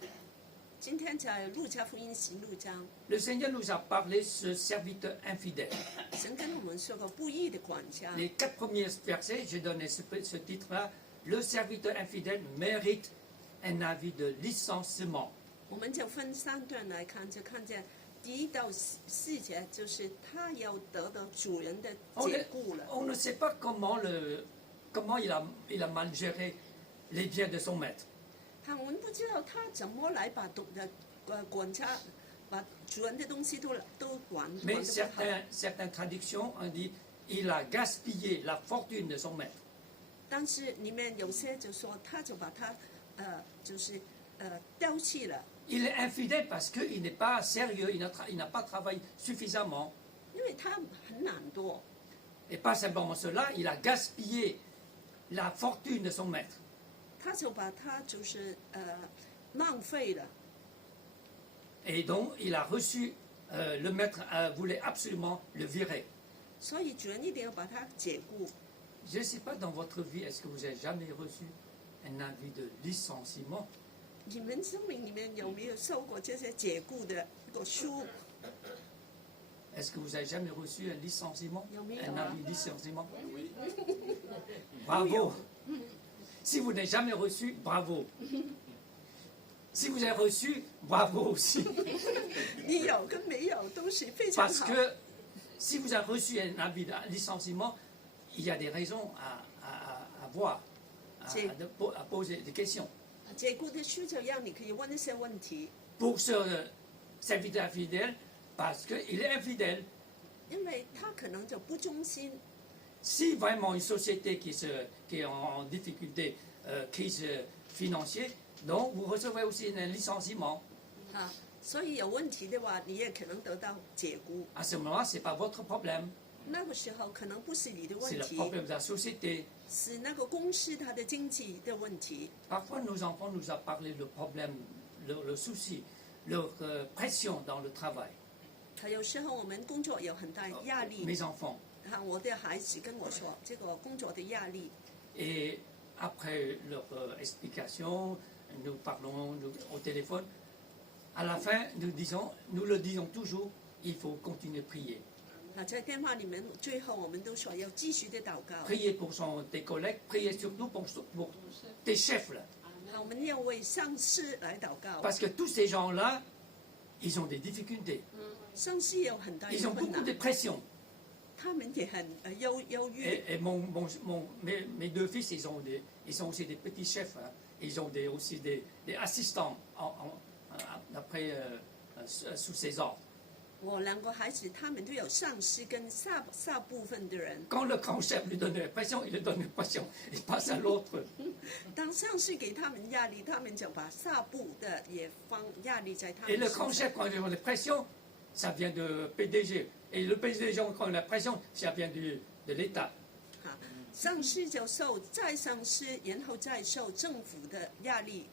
今天在路加福音行路章， Le Seigneur nous a parlé de ce serviteur infidèle. 神跟我们说过不义的管家。 Les 4 premiers versets, j'ai donné ce titre-là. Le serviteur infidèle mérite un avis de licenciement. 我们就分3段来看，就看见1到4节，就是他要得到主人的解雇了。 On ne sait pas comment il a mal géré les biens de son maître. 我们不知道他怎么来把管家把主人的东西都管 Mais 得不好。 certaines traductions ont dit il a gaspillé la fortune de son maître. 但是里面有些就说，他就把他丢弃了， Il est infidèle parce qu'il n'est pas sérieux, il n'a pas travaillé suffisamment. 因为他很懒惰。 Et pas simplement cela, il a gaspillé la fortune de son maître. 他就把他浪费了， Et donc, il a reçu, le maître voulait absolument le virer. 所以主人一定要把他解雇。 Je ne sais pas dans votre vie, est-ce que vous avez jamais reçu un avis de licenciement? 你们生命里面有没有受过这些解雇的一个书？ Est-ce que vous avez jamais reçu un licenciement? Un avis de licenciement? Oui. Bravo! Si vous n'avez jamais reçu, bravo! Si vous avez reçu, bravo aussi! 你有跟没有都是非常 Parce 好。 que si vous avez reçu un avis de licenciement, il y a des raisons à voir, à poser des questions. 解雇的书就让你可以问一些问题， Pour ce serviteur infidèle, parce qu'il est infidèle. 因为他可能就不忠心。 Si vraiment une société qui est en difficulté, crise financière, donc vous recevrez aussi un licenciement. 所以有问题的话，你也可能得到解雇。 À ce moment-là, ce n'est pas votre problème, 那个时候可能不是你的 c'est 问 le 题， problème de la société. 是那个公司它的经济的问题。 Parfois, nos enfants nous ont parlé le problème, le souci, leur pression dans le travail. 有时候我们工作有很大压力。 Mes enfants. 我的孩子跟我说，这个工作的压力。 Et après leur explication, nous parlons au téléphone. À la fin, nous le disons toujours, il faut continuer de prier. 在电话里面，最后我们都说要继续的祷告。 Priez pour tes collègues, priez surtout pour tes chefs. Là. 我们要为上司来祷告。 Parce que tous ces gens-là, ils ont des difficultés. 上司有很大的 Ils ont 困 beaucoup de 难， pression. 他们也很忧郁。 Et mes 2 fils, ils sont aussi des petits chefs. Hein. Ils ont aussi des assistants après, sous ses ordres. 我2个孩子，他们都有上司跟下部分的人。 Quand le grand chef lui donne la pression, il lui donne la pression. Il passe à l'autre. 当上司给他们压力，他们就把下部的也放压力在他 Et 们 le grand 身上。 chef, quand il donne la pression, ça vient de PDG. Et le PDG, on a l'impression que ça vient de l'État. 哈，上市就受再上市，然后再受政府的压力。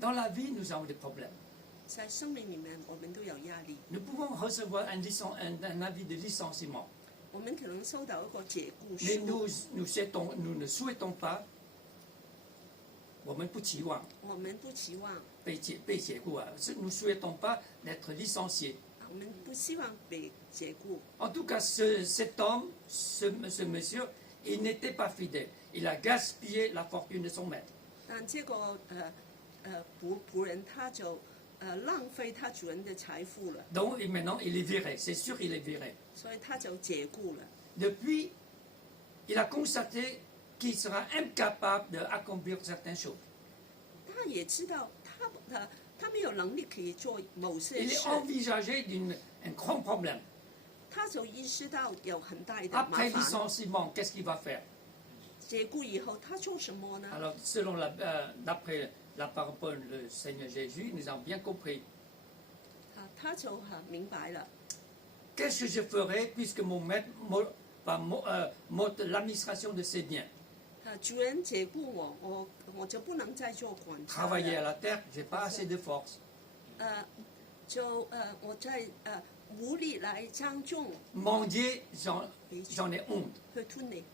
Dans la vie, nous avons des problèmes. 在生命里面，我们都有压力。 Nous pouvons recevoir un avis de licenciement. 我们可能收到一个解雇 Mais 书， nous ne souhaitons pas, 我们不期望我们不期望，被解雇啊，nous ne souhaitons pas d'être licenciés. 我们不希望被解雇。 En tout cas, cet homme, ce monsieur, il n'était pas fidèle. Il a gaspillé la fortune de son maître. 但这个仆人他就浪费他主人的财富了， Donc et maintenant, il est viré. C'est sûr, il est viré. 所以他就解雇了。 Depuis, il a constaté qu'il sera incapable d'accomplir certaines choses. 他也知道他没有能力可以做某些 Il 事 est，envisagé d'un grand problème. 他就意识到有很大的麻 Après 烦。 licenciement, qu'est-ce qu'il va faire? 解雇以后他做什么呢？ Alors, d'après la parole du Seigneur Jésus, nous avons bien compris. 他就明白了。 Qu'est-ce que je ferai puisque mon maître m'ôte l'administration de ses biens? 主人解雇我就不能再做管家 Travailler à 了。 la terre, j'ai pas assez de force. 我在无力来耕种。 Mendier, j'en ai honte. retourner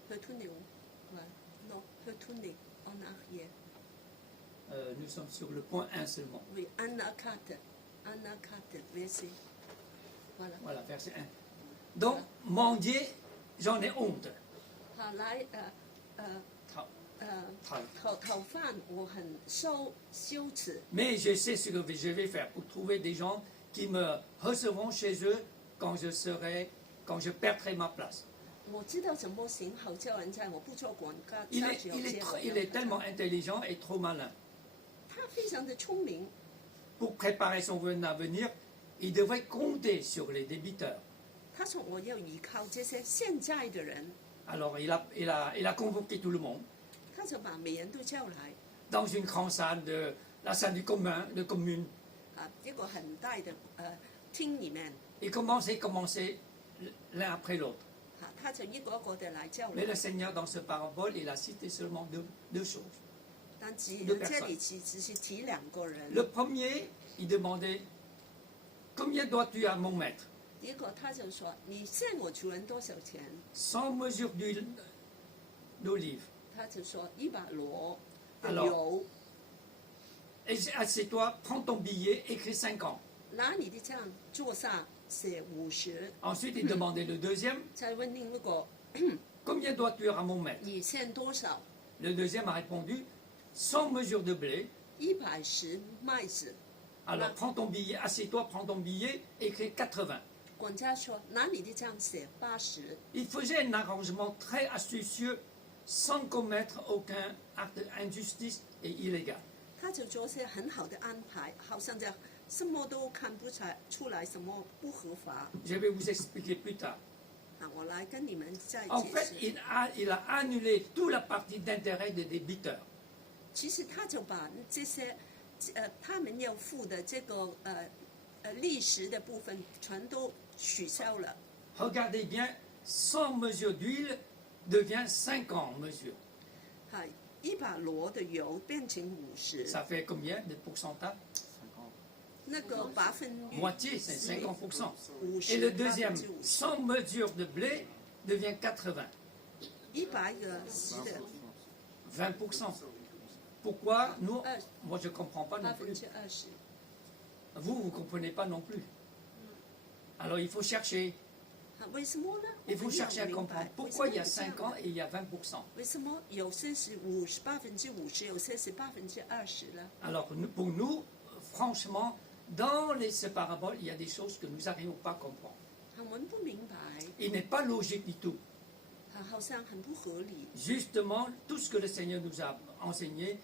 non retourner en arrière. Nous sommes sur le point 1 seulement. Oui, anakat verset. Voilà. Voilà, verset 1. Donc, mendier, j'en ai honte. 好，来讨饭，我很羞耻。 Mais je sais ce que je vais faire pour trouver des gens qui me recevront chez eux quand je perdrai ma place. 我知道怎么行，好叫人在我不做管家。 Il est tellement intelligent et trop malin. 他非常的聪明， Pour préparer son avenir, il devrait compter sur les débiteurs. 他说我要依靠这些现在的人， Alors, il a convoqué tout le monde 他就把每人都叫来 dans une grande salle, la salle de commune. 一个很大的厅里面， Et commencer l'un après l'autre. 他就一个一个的来叫 Mais 来 le。Seigneur, dans ce parabole, il a cité seulement deux choses. 但这 deux personnes. 里只是提两个人。 Le premier, il demandait combien dois-tu à mon maître? 第一个他就说：“你欠我主人多少钱 100 mesures d'olive. » 他就说100箩的 Alors 油， Et assieds-toi, prends ton billet, écris 50. 拿你的账坐上写50。 Ensuite, il demandait le deuxième, 再问另一个 combien dois-tu à mon maître? 你欠多少？ Le deuxième a répondu 100 mesures de blé. 110麦子。 Alors prends ton billet, assieds-toi, prends ton billet, écris 80. 管家说拿你的账写80。 Il faisait un arrangement très astucieux sans commettre aucun acte d'injustice et illégal. 他就做些很好的安排，好像这什么都看不出来，什么不合法。 Je vais vous expliquer plus tard. 我来跟你们再 En 解 fait, 释。 il a annulé toute la partie d'intérêt des débiteurs. 其实他就把这些他们要付的这个利息的部分全都取消了。 Regardez bien, 100 mesures d'huile devient 50 mesures. 100箩的油变成50， Ça fait combien de pourcentage? 那个百分率 Moitié, c'est 50%. 50%。 Et le deuxième, 100 mesures de blé devient 80. 100个是的 20%. Pourquoi nous, moi je ne comprends pas non plus. 20%。 Vous ne comprenez pas non plus. Alors il faut chercher. 为什么呢？ Il faut 我们要 chercher à 明 comprendre 白 pourquoi il y a 为什么 5 ans et il y a 20%. 为什么有些是50%，有些是20%了？ Alors pour nous, franchement, dans ce parabole, il y a des choses que nous n'arrivons pas à comprendre. 我们不明白， Il n'est pas logique du tout. 好像很不合理。 Justement, tout ce que le Seigneur nous a enseigné,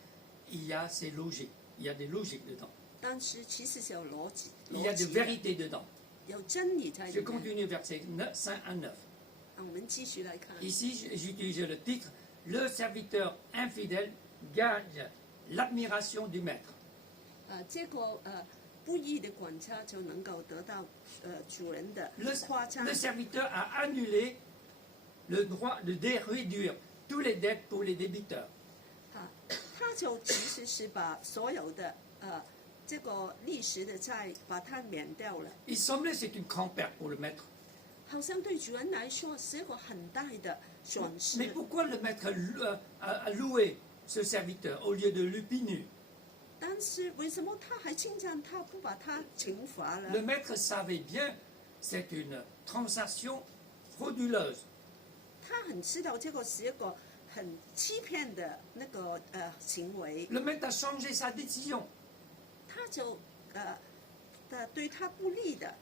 il y a ces logiques. Il y a des logiques dedans. 但是其实是有逻辑， Il y a de vérité dedans. 有真理在里 Je 面。 continue verset 5 à 9. 我们继续来看。 Ici, j'utilise le titre « Le serviteur infidèle gagne l'admiration du maître 这个不义的管家就能够得到主人的 Le, 夸赞 le。serviteur a annulé le droit de réduire tous les dettes pour les débiteurs. 啊，他就其实是把所有的这个历史的债把它免掉了。 Il semblait que c'est une grande perte pour le maître. 好像对主人来说是一个很大的损 Mais 失。 pourquoi le maître a loué ce serviteur au lieu de le punir? 但是为什么他还称赞他，不把他惩罚 Le 了？ maître savait bien c'est une transaction frauduleuse. 他很知道这个是一个很欺骗的那个行为， Le maître a changé sa décision. 他就对他不利的。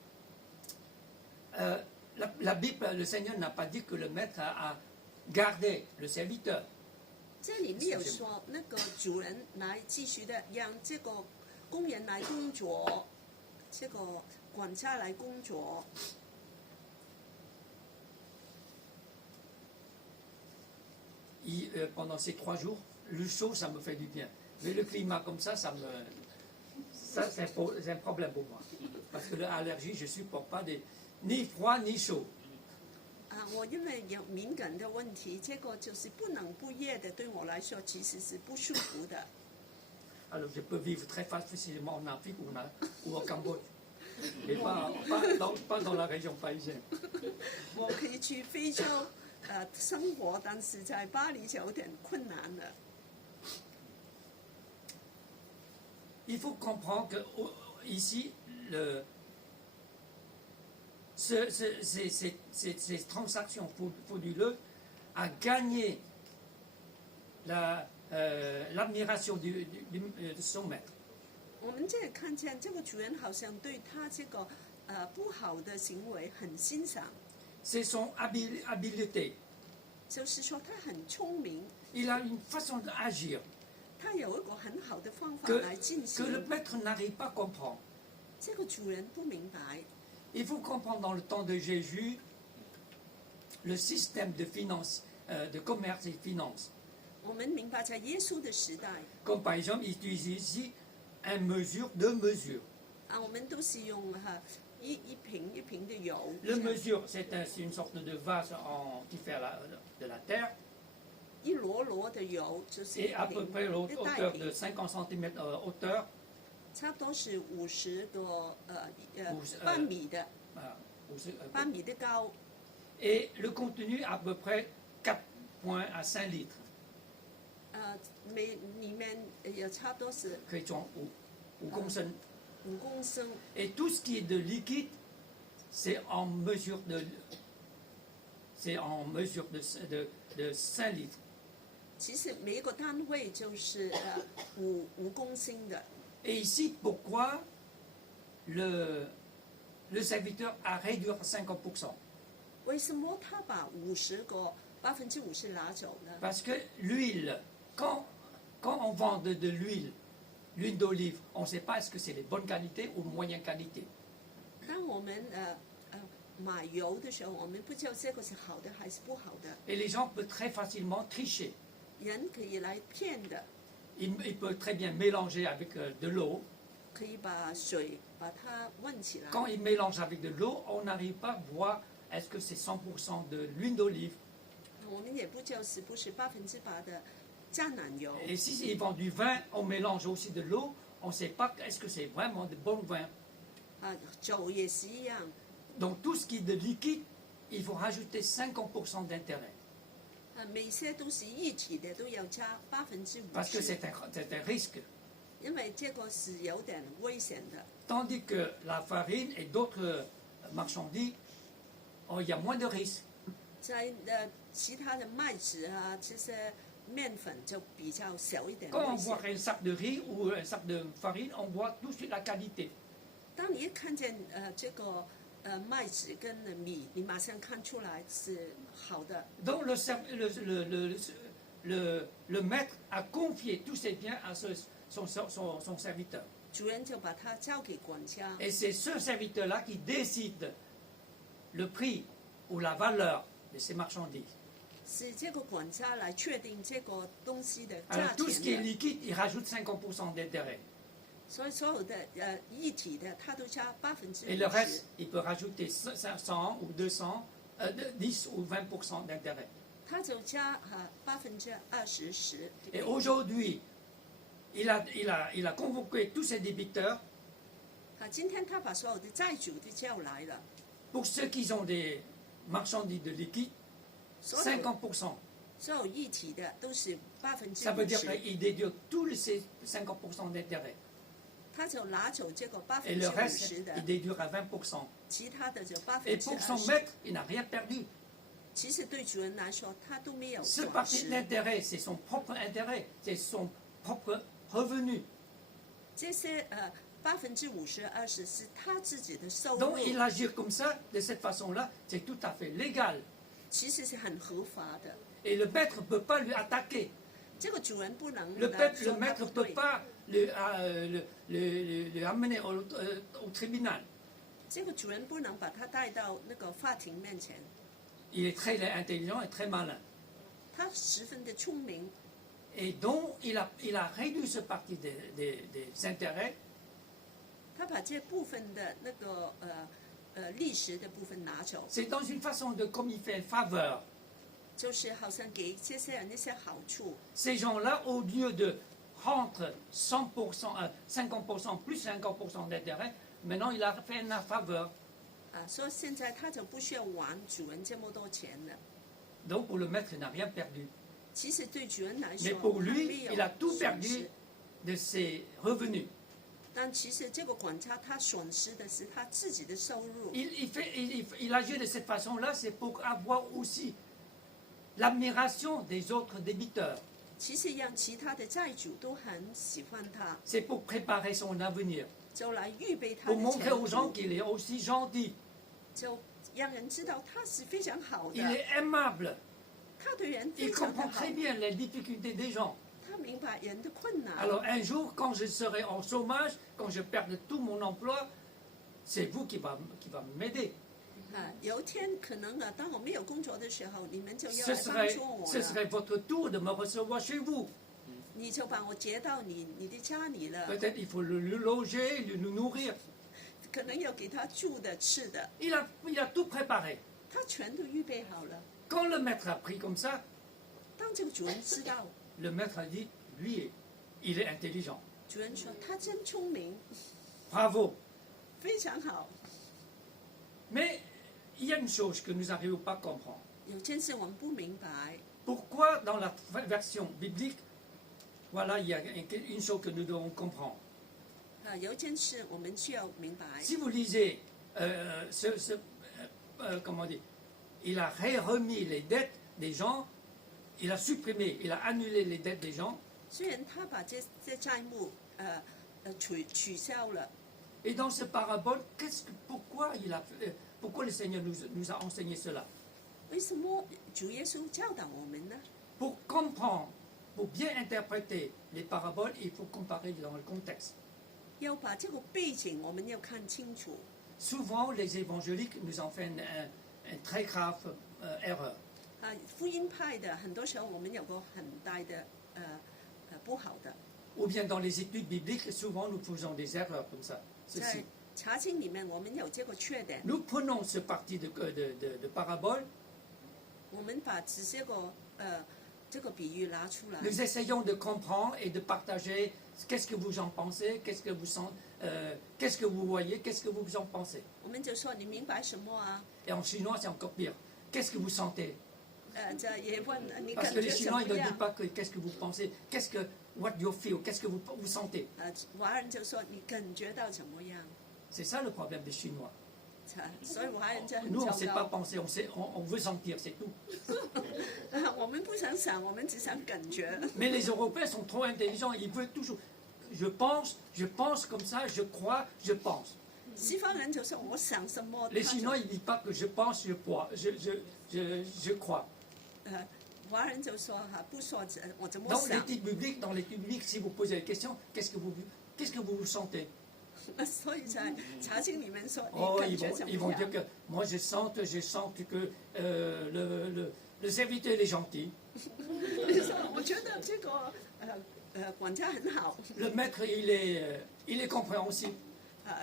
La Bible, le Seigneur n'a pas dit que le maître a gardé le serviteur. 这里没有说那个主人来继续的让这个工人来工作，这个管家来工作。 Pendant ces 3 jours, le chaud, ça me fait du bien. Mais le climat comme ça, ça c'est un problème pour moi. Parce que l'allergie, je ne supporte pas ni froid ni chaud. 我因为有敏感的问题，这个就是不冷不热的，对我来说其实是不舒服的。 Alors je peux vivre très facilement en Afrique ou au Cambodge. Mais pas dans la région parisienne. 我可以去非洲生活，但是在巴黎就有点困难了。 Il faut comprendre que ici, ces transactions frauduleuses a gagné l'admiration de son maître. 我们这里看见这个主人好像对他这个不好的行为很欣赏， C'est son habileté. 就是说他很聪明， Il a une façon d'agir 他有一个很好的方法 que, 来进 que le 行。 maître n'arrive pas à comprendre. 这个主人不明白， Il faut comprendre dans le temps de Jésus le système de finance, de commerce et finance. 我们明白在耶稣的时代 Comme par exemple, il utilise ici une mesure, deux mesures. 我们都是用一瓶一瓶的油， Le mesure, c'est une sorte de vase qui fait de la terre 一箩箩的油就是一 et à peu 瓶 près 一 hauteur 袋 de 瓶， 50 cm hauteur, 差不多是50个50半米的半 ou 米的高， et le contenu à peu près 4 points à 5 litres. 里面也差不多是可以装5公升. 5公升。 Et tout ce qui est de liquide, c'est en mesure de 5 litres. 其实每一个单位就是5公升的。 Et ici, pourquoi le serviteur a réduit à 50%? 为什么他把50%拿走呢？ Parce que l'huile, quand on vend de l'huile d'olive, on ne sait pas est-ce que c'est les bonnes qualités ou moyennes qualités. 当我们买油的时候，我们不知道这个是好的还是不好的， Et les gens peuvent très facilement tricher. 人可以来骗的， Ils peuvent très bien mélanger avec de l'eau. 可以把水把它混起来。 Quand ils mélangent avec de l'eau, on n'arrive pas à voir est-ce que c'est 100% de l'huile d'olive. 我们也不知道是不是100%的橄榄油。 Et s'ils vendent du vin, on mélange aussi de l'eau. On ne sait pas est-ce que c'est vraiment de bon vin. 酒也是一样。 Donc tout ce qui est de liquide, il faut rajouter 50% d'intérêt. 每些都是一体的，都要加50%。 Parce que c'est un risque. 因为这个是有点危险的。 Tandis que la farine et d'autres marchandises, il y a moins de risques. 在其他的麦子这些面粉就比较小一点 Quand 危 on 险 voit un sac de riz ou un sac de farine, on voit tout de suite la qualité. 当你一看见这个麦子跟米，你马上看出来是好的。 Donc le maître a confié tous ses biens à son serviteur. 主人就把它交给管家， Et c'est ce serviteur-là qui décide le prix ou la valeur de ces marchandises. 是这个管家来确定这个东西的价 Alors tout ce qui est 钱的。 liquide, il rajoute 50% d'intérêt. 所以所有的一体的，他都加50%。 Et le reste, il peut rajouter 500 ou 200, 10 ou 20% d'intérêt. 他就加20%、10%。 Et aujourd'hui, il a convoqué tous ses débiteurs 今天他把所有的债主都叫来了， pour ceux qui ont des marchandises de liquide, 所有 50%. 所有一体的都是 Ça veut dire 50%， qu'il déduit tous ces 50% d'intérêt. 他就拿走这个 Et le reste, 50% 的 il，déduira 20%. 其他的就 Et pour son 20%。 maître, il n'a rien perdu. 其实对主人来说，他都没有 Ce 损 parti 失。 d'intérêt, c'est son propre intérêt, c'est son propre revenu. 这些50%、20%是他自己的收入 Donc，il agir comme ça, de cette façon-là, c'est tout à fait légal. 其实是很合法的。 Et le maître ne peut pas lui attaquer. 这个主人不能 Le 来说 maître 他 ne 不 peut 对， pas le amener au tribunal. 这个主人不能把他带到那个法庭面前。 Il est très intelligent et très malin. 他十分的聪明， Et donc, il a réduit ce parti des intérêts 他把这部分的那个历史的部分拿走， C'est dans une façon de, comme il fait faveur. 就是好像给这些人一些好处。 Ces gens-là, au lieu de rendre 100%, 50% plus 50% d'intérêt, maintenant il a fait une faveur. 所以现在他就不需要还主人这么多钱了。 Donc pour le maître, il n'a rien perdu. 其实对主人来说， Mais pour 他没 lui, 有 il a tout 损失 perdu de ses revenus. 但其实这个管家他损失的是他自己的收入。 Il agit de cette façon-là, c'est pour avoir aussi l'admiration des autres débiteurs. 其实让其他的债主都很喜欢他， C'est pour préparer son avenir, 就来预备他 pour 的 montrer 前 aux gens 途， qu'il est aussi gentil, 就让人知道他是非常好 il 的， est aimable, 他对人 il 非常的 comprend 好 très，bien les difficultés des gens. 他明白人的困难。 Alors un jour, quand je serai en chômage, quand je perdrai tout mon emploi, c'est vous qui va m'aider. 有一天可能当我没有工作的时候，你们就要 Ce 来帮 serait, 助我 ce 了， serait votre tour de me recevoir chez vous. 你就把我接到你的家里了， Peut-être il faut le loger, le nourrir. 可能要给他住的、吃的， Il a tout préparé. 他全都预备好了。 Quand le maître a pris comme ça, 当这个主人知道， le maître a dit, lui, il est intelligent. 主人说他真聪明， Bravo. 非常好。 Mais il y a une chose que nous n'arrivons pas à comprendre. 有件事我们不明白， Pourquoi dans la version biblique, voilà, il y a une chose que nous devons comprendre. 有一件事我们需要明白。 Si vous lisez, comment dire, il a remis les dettes des gens, il a supprimé, il a annulé les dettes des gens. 虽然他把这债务取消了， Et dans ce parabole, pourquoi le Seigneur nous a enseigné cela? 为什么主耶稣教导我们呢？ Pour comprendre, pour bien interpréter les paraboles, il faut comparer dans le contexte. 要把这个背景我们要看清楚。 Souvent, les évangéliques nous en font une très grave erreur. 福音派的很多时候我们有个很大的不好的， Ou bien dans les études bibliques, souvent nous faisons des erreurs comme ça. 在 Ceci. 查经里面我们有这个缺点， Nous prenons ce parti de parabole, 我们把这个比喻拿出来， nous essayons de comprendre et de partager qu'est-ce que vous en pensez, qu'est-ce que vous sentez, qu'est-ce que vous voyez, qu'est-ce que vous en pensez. 我们就说你明白什么啊？ Et en chinois, c'est encore pire. Qu'est-ce que vous sentez? 这也问你 Parce 感 que les 觉怎 Chinois, 么 ils ne 样 disent？pas que qu'est-ce que vous pensez, what you feel, qu'est-ce que vous sentez. 华人就说你感觉到怎么样？ C'est ça le problème des Chinois. 所以华人就很 Nous, on ne sait 糟 pas 糕。 penser, on veut sentir, c'est tout. 我们不想想，我们只想感觉。 Mais les Européens sont trop intelligents, ils veulent toujours. Je pense comme ça, je crois, je pense. 西方人就说我想什么， Les 他就 Chinois, ils ne disent pas que je pense, je crois. 华人就说不说我怎么 Dans 想， l'étude biblique, si vous posez la question, qu'est-ce que vous sentez? 所以在查经里面说 Oh, 你 ils 感觉怎 vont 么 dire 样？ que moi je sens que le serviteur il est gentil. 你说我觉得这个管家很好， Le maître, il est compréhensif,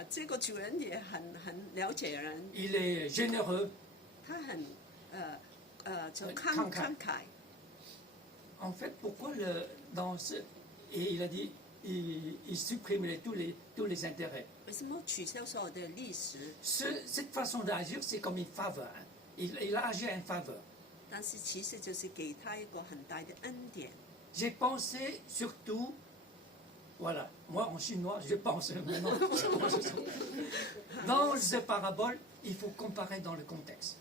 这个主人也很了解人， il est généreux. 他很就慷慨慷慨。 En fait, pourquoi dans ce... Et il a dit, il supprime tous les intérêts. 为什么取消所有的历史？ Cette façon d'agir, c'est comme une faveur. Hein. Il a agi en faveur. 但是其实就是给他一个很大的恩典。 J'ai pensé surtout, voilà, moi en chinois, je pense maintenant. Dans ce parabole, il faut comparer dans le contexte.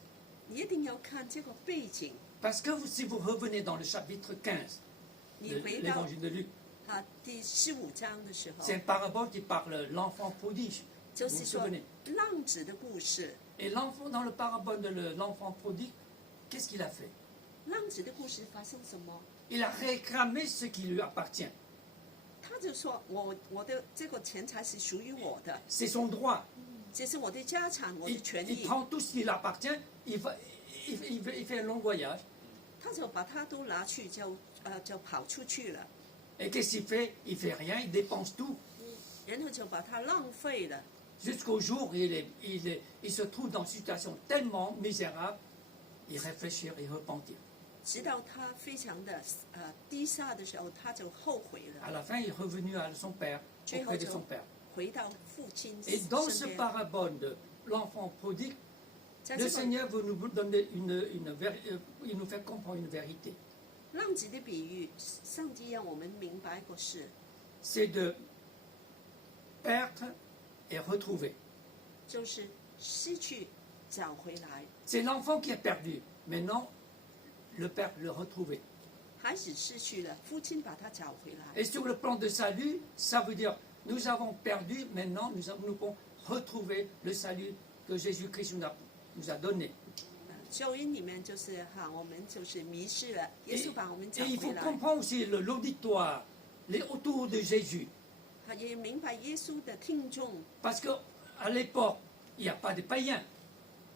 你一定要看这个背景。 Parce que si vous revenez dans le chapitre 15 你 de 回到 l'évangile de Luc, 第15章的时候， c'est une parabole qui parle de l'enfant prodigue. 就 Vous 是 vous 说 souvenez? 浪子的故事。 Et l'enfant, dans le parabole de l'enfant prodigue, qu'est-ce qu'il a fait? 浪子的故事发生什么？ Il a réclamé ce qui lui appartient. 他就说我的这个钱财是属于我的， C'est son droit. 这是我的家产，我的 Il, 权 il 益。 prend tout ce qui lui appartient, il fait un long voyage. 他就把它都拿去就跑出去了， Et qu'est-ce qu'il fait? Il fait rien, il dépense tout. 然后就把它浪费了。 Jusqu'au jour où il se trouve dans une situation tellement misérable, il réfléchit et repentir. 直到他非常的低下的时候，他就后悔 À 了， la fin, il est revenu à son père, 最后 auprès de 就 son père. 回到父亲 Et dans ce 身边。 parabole de l'enfant prodigue, 在 le 这个 Seigneur veut nous donner il nous fait comprendre une vérité. 浪子的比喻，上帝让我们明白个事， C'est de perdre et retrouver. 就是失去找回来。 C'est l'enfant qui est perdu. Maintenant, le père le retrouver. 孩子失去了，父亲把他找回来。 Et sur le plan de salut, ça veut dire nous avons perdu, maintenant nous pouvons retrouver le salut que Jésus-Christ nous a donné. 救恩里面就是我们就是迷失了，耶 Et, 稣把我们找 et il 回 faut 来。 comprendre aussi l'auditoire, les autour de Jésus. 也明白耶稣的听众， Parce qu'à l'époque, il n'y a pas de païens.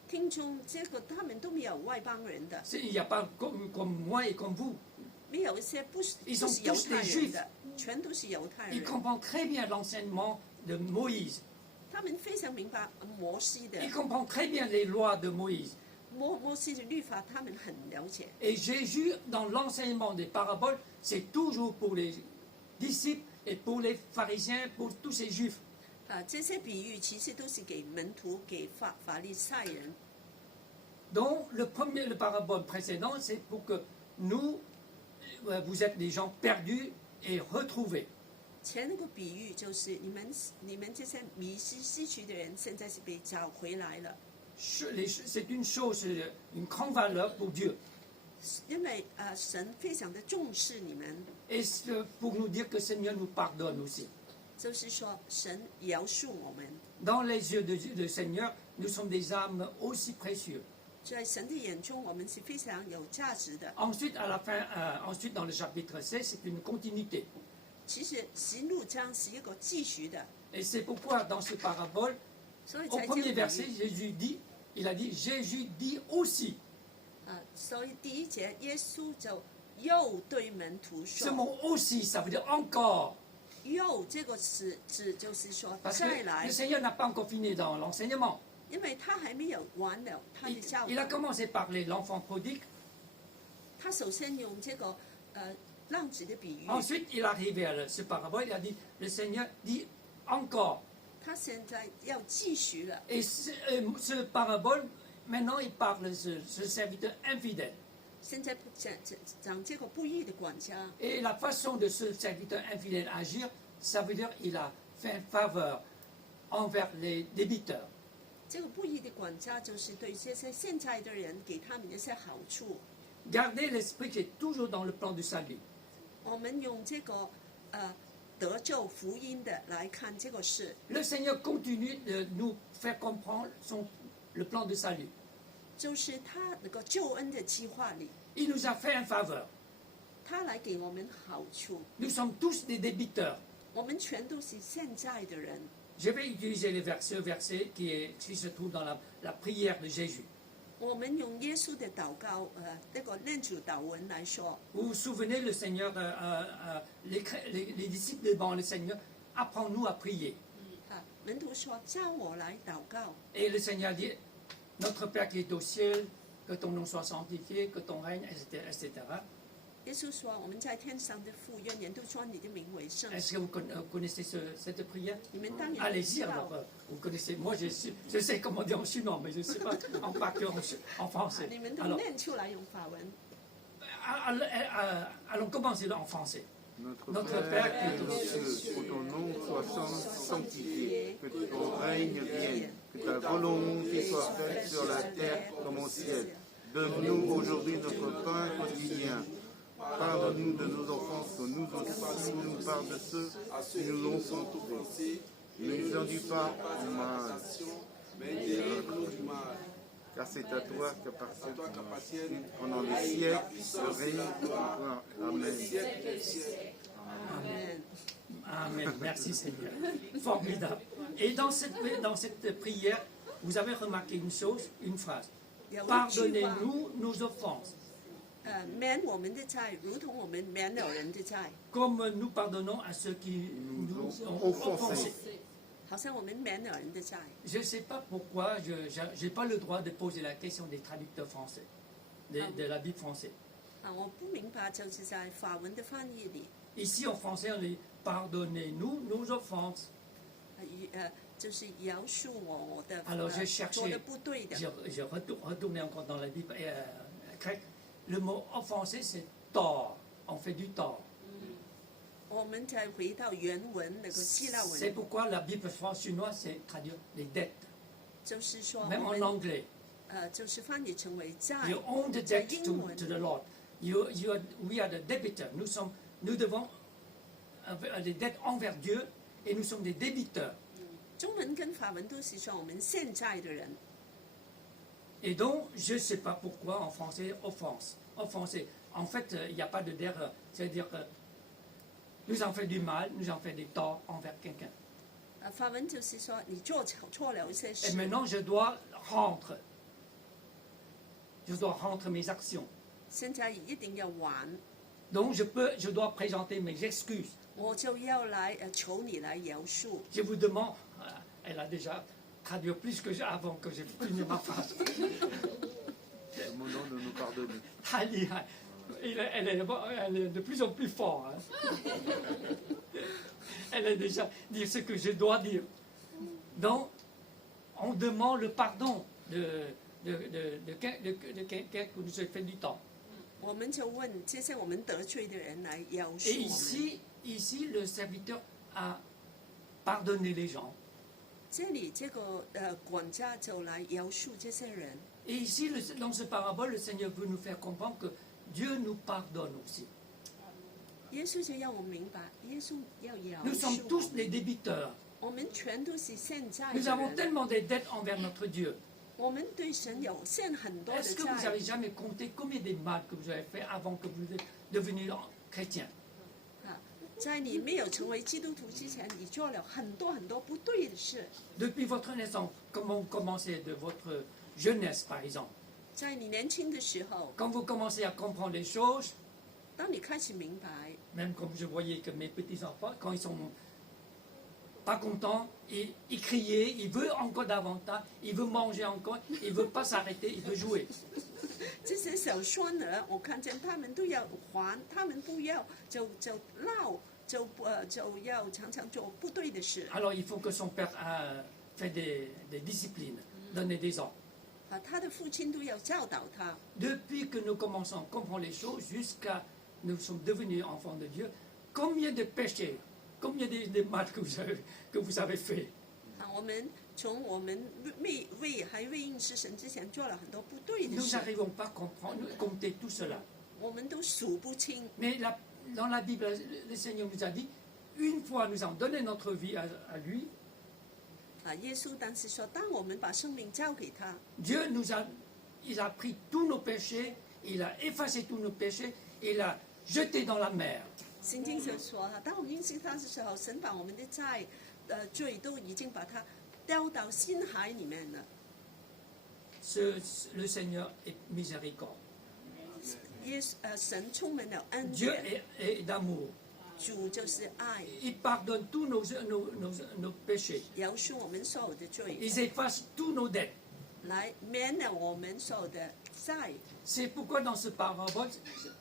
听众这个他们都没有外邦人的， Il n'y a pas comme moi et comme vous. 没有一些不是 Ils 不 sont 是犹 tous 太 des 人的，全都是犹太 Ils 人。 comprennent très bien l'enseignement de Moïse. 他们非常明白摩西的 Ils comprennent très bien les lois de Moïse. 摩西的律法，他们很了解。 Et Jésus, dans l'enseignement des paraboles, c'est toujours pour les disciples et pour les pharisiens, pour tous ces juifs. 这些比喻其实都是给门徒、给法利赛人。 Donc, le parabole précédent, c'est pour que nous, vous êtes des gens perdus et retrouvés. 前那个比喻就是你们这些迷失失去的人，现在是被找回来了。 C'est une chose, une grande valeur pour Dieu. 因为神非常的重视你们， Et pour nous dire que le Seigneur nous pardonne aussi. 就是说神饶恕我们， Dans les yeux du Seigneur, nous sommes des âmes aussi précieuses. 在神的眼中，我们是非常有价值的。 Ensuite, à la fin, ensuite dans le chapitre 16, c'est une continuité. 其实十六章是一个继续的， Et c'est pourquoi dans ce parabole, 所以 au 在这 premier 个 verset, 比喻 Jésus dit aussi. 所以第一节耶稣就又对门徒 Ce 说， mot aussi, ça veut dire encore. 又这个词指就是说 Parce 再 que 来 le，Seigneur n'a pas encore fini dans l'enseignement. 因为他还没有完了他的教 Il a 导。 commencé par l'enfant prodigue. 他首先用这个浪子的比喻， Ensuite, il est arrivé à ce parabole, il a dit, le Seigneur dit encore. 他现在要继续了。 Et ce parabole, maintenant, il parle de ce serviteur infidèle. 现在讲这个不义的管家， Et la façon de ce serviteur infidèle agir, ça veut dire qu'il a fait une faveur envers les débiteurs. 这个不义的管家就是对这些现在的人给他们一些好处。 Gardez l'esprit qui est toujours dans le plan du salut. 我们用这个得救福音的来看这个事， Le Seigneur continue de nous faire comprendre le plan de salut. 就是他那个救恩的计划里， Il nous a fait une faveur. 他来给我们好处。 Nous sommes tous des débiteurs. 我们全都是现在的人。 Je vais utiliser ce verset qui se trouve dans la prière de Jésus. 我们用耶稣的祷告，那个念主祷文来说。 Vous vous souvenez, le Seigneur, les disciples devant le Seigneur, apprends-nous à prier. 门徒说：“教我来祷告。” Et le Seigneur dit, notre Père qui est au ciel, que ton nom soit sanctifié, que ton règne, etc. etc. 耶稣说：“我们在天上的父，愿人都说你的名为圣。” Est-ce que vous connaissez cette prière? 你们当然 Allez-y 知道 alors, vous connaissez. Moi, je sais comment dire en chinois, mais je ne sais pas en par cœur en français. 你们都 Alors, 念出来用法文。 allons commencer en français. Notre Père qui est aux cieux, que ton nom soit sanctifié, que ton règne vienne, que ta volonté soit faite sur la terre comme au ciel. Donne-nous aujourd'hui notre pain quotidien. Pardonne-nous de nos offenses, que nous aussi nous pardonnons de ceux qui nous ont offensés. Ne nous induis pas en mal, car c'est à toi qu'appartient pendant les siècles le règne de toi. Amen. Amen. Amen. Merci Seigneur. Formidable. Et dans cette prière, vous avez remarqué une chose, une phrase. Pardonnez-nous nos offenses. 免我们的债，如同我们免了人的债。 Comme nous pardonnons à ceux qui nous ont offensés. 好像我们免了人的债。 Je ne sais pas pourquoi, je n'ai pas le droit de poser la question des traducteurs français, de la Bible française. 我不明白，就是在法文的翻译里， Ici en français, on dit pardonnez-nous nos offenses. 就是饶恕我的 Alors j'ai 做 cherché, 的不对的。 j'ai retourné encore dans la Bible grecque. Le mot offensé, c'est tort. On fait du tort. 我们再回到原文那个希腊 C'est 文， pourquoi la Bible chinoise, c'est traduire les dettes. 就是说 Même 我 en 们 anglais. 就是翻译成为债。 You own the 在 debt 英 to 文 the Lord. We are the debitor. Nous devons des dettes envers Dieu et nous sommes des débiteurs. 中文跟法文都是说我们欠债的人。 Et donc, je ne sais pas pourquoi en français, offense. Offenser. En fait, il n'y a pas de d'erreur. C'est-à-dire que nous en fait du mal, nous en fait des torts envers quelqu'un. 法文就是说你做错了一些 Et 事， maintenant, je dois rendre mes actions. 现在一定要还， Donc, je dois présenter mes excuses. 我就要来求你来饶恕。 Je vous demande, elle a déjà traduit plus que avant que j'ai fini ma phrase. Demandons de nous pardonner. Elle est de plus en plus forte. Hein. Elle a déjà dit ce que je dois dire. Donc, on demande le pardon de quelqu'un qui nous a fait du temps. 我们就问这些我们得罪的人来饶 Et 恕我们。 ici, le serviteur a pardonné les gens. 这里这个管家就来饶恕这些人。 Et ici, dans ce parabole, le Seigneur veut nous faire comprendre que Dieu nous pardonne aussi. 耶稣就让我明白，耶稣要饶 Nous sommes 恕 tous 我 des 们。 débiteurs. 我们全都是欠债 Nous 的 avons 人， tellement des dettes envers notre Dieu. 我们对神有欠很多的 Est-ce que vous 债 avez。jamais compté combien de mal que vous avez fait avant que vous deveniez chrétien? 在你没有成为基督徒之前，你做了很多很多不对的事。 Depuis votre naissance, comment vous commencez de votre jeunesse, par exemple? 在你年轻的时候， Quand vous commencez à comprendre les choses, 当你开始明白， même comme je voyais que mes petits-enfants, quand ils sont pas contents, ils criaient, ils veulent encore davantage, ils veulent manger encore, ils veulent pas s'arrêter, ils veulent jouer. 这些小孙儿，我看见他们都要还，他们不要就闹，就要常常做不对的事。 Alors il faut que son père fait des disciplines, donner des ordres. 他的父亲都要教导他。 Depuis que nous commençons à comprendre les choses jusqu'à nous sommes devenus enfants de Dieu, combien de péchés, combien de mal que vous avez fait? 我们从我们还未认识神之前，做了很多不对的 Nous 事， n'arrivons pas à comprendre, compter tout cela. 我们都数不清。 Mais dans la Bible, le Seigneur nous a dit, une fois nous avons donné notre vie à lui, 耶稣当时说，当我们把生命交给他， Dieu il a pris tous nos péchés, il a effacé tous nos péchés, il l'a jeté dans la mer. 圣经就说，当我们认识他的时候，神把我们的罪都已经把它掉到心海里面了。le Seigneur est miséricorde. 神充满了恩 Dieu 典， est d'amour. 主就是爱， Il pardonne tous nos péchés. 饶恕我们所有的罪， Il efface tous nos dettes. 来免了我们所有的债。 C'est pourquoi dans ce parabole,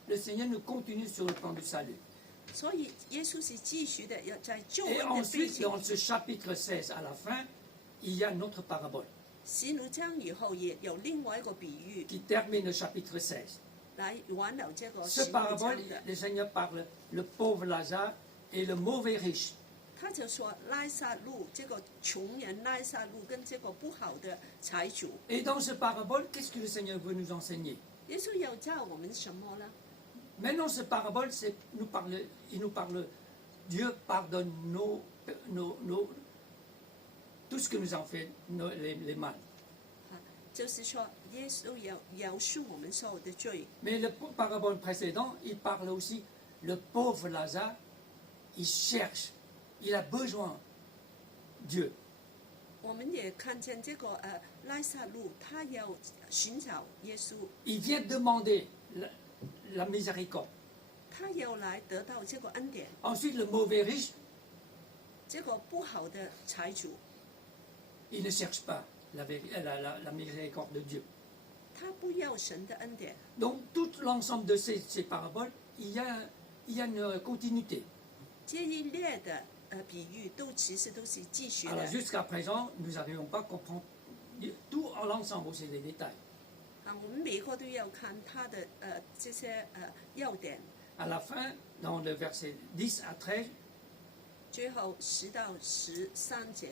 le Seigneur nous continue sur le plan du salut. 所以耶稣是继续的要在救 Et 恩的背 ensuite, 景。 dans ce chapitre 16 à la fin, il y a notre parabole 使奴章以後亦有另外一個比喻 qui termine le chapitre 16. 來完了這個 Ce 使奴章 parabole, 的。 le Seigneur parle le pauvre Lazare et le mauvais riche. 他就說拉撒路這個窮人拉撒路跟這個不好的財主， Et dans ce parabole, qu'est-ce que le Seigneur veut nous enseigner? 耶穌要教我們什麼呢？ Maintenant, ce parabole, il nous parle, Dieu pardonne tout ce que nous avons fait, les mal. 就是說耶穌要饒恕我們所有的罪。 Mais le parabole précédent, il parle aussi, le pauvre Lazare, il cherche, il a besoin de Dieu. 我們也看見這個拉撒路，他要尋找耶穌， Il vient demander la miséricorde. 他要來得到這個恩典。 Ensuite, le mauvais riche, 這個不好的財主， il ne cherche pas la miséricorde de Dieu. 他不要神的恩典。 Donc, tout l'ensemble de ces paraboles, il y a une continuité. 這一列的比喻其實都是繼續 Alors, 的。 jusqu'à présent, nous n'arrivons pas à comprendre tout en l'ensemble, c'est les détails. 我們每個都要看他的這些要點。 À la fin, dans le verset 10 à 13, 最後10到13節，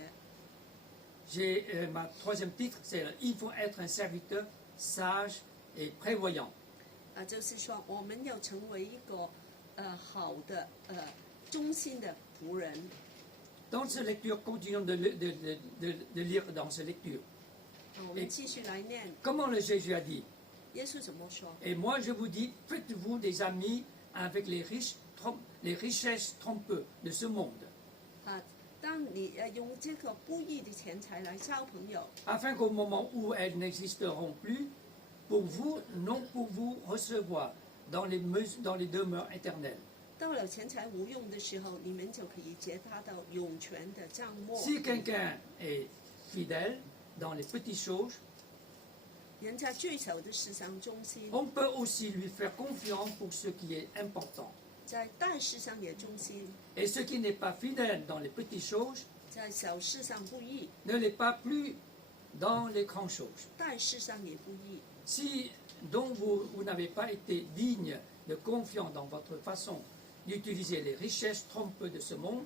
j'ai ma troisième titre, c'est il faut être un serviteur sage et prévoyant. 就是說我們要成為一個好的忠心的僕人。 Dans cette lecture, continuons de lire dans cette lecture. 我們繼續來念， Comment le Jésus a dit? 耶穌怎麼說？ Et moi je vous dis, faites-vous des amis avec les richesses trompeuses de ce monde, 當你用這個不義的錢財來交朋友， afin qu'au moment où elles n'existeront plus, non pour vous recevoir dans les demeures éternelles. 到了錢財無用的時候，你們就可以接他到永泉的帳幕。 Si quelqu'un est fidèle dans les petites choses, 人在最小的事上忠心， on peut aussi lui faire confiance pour ce qui est important. 在大事上也忠心， Et ce qui n'est pas fidèle dans les petites choses 在小事上不義， ne l'est pas plus dans les grandes choses. 大事上也不義。 Si donc vous n'avez pas été digne de confiance dans votre façon d'utiliser les richesses trompeuses de ce monde,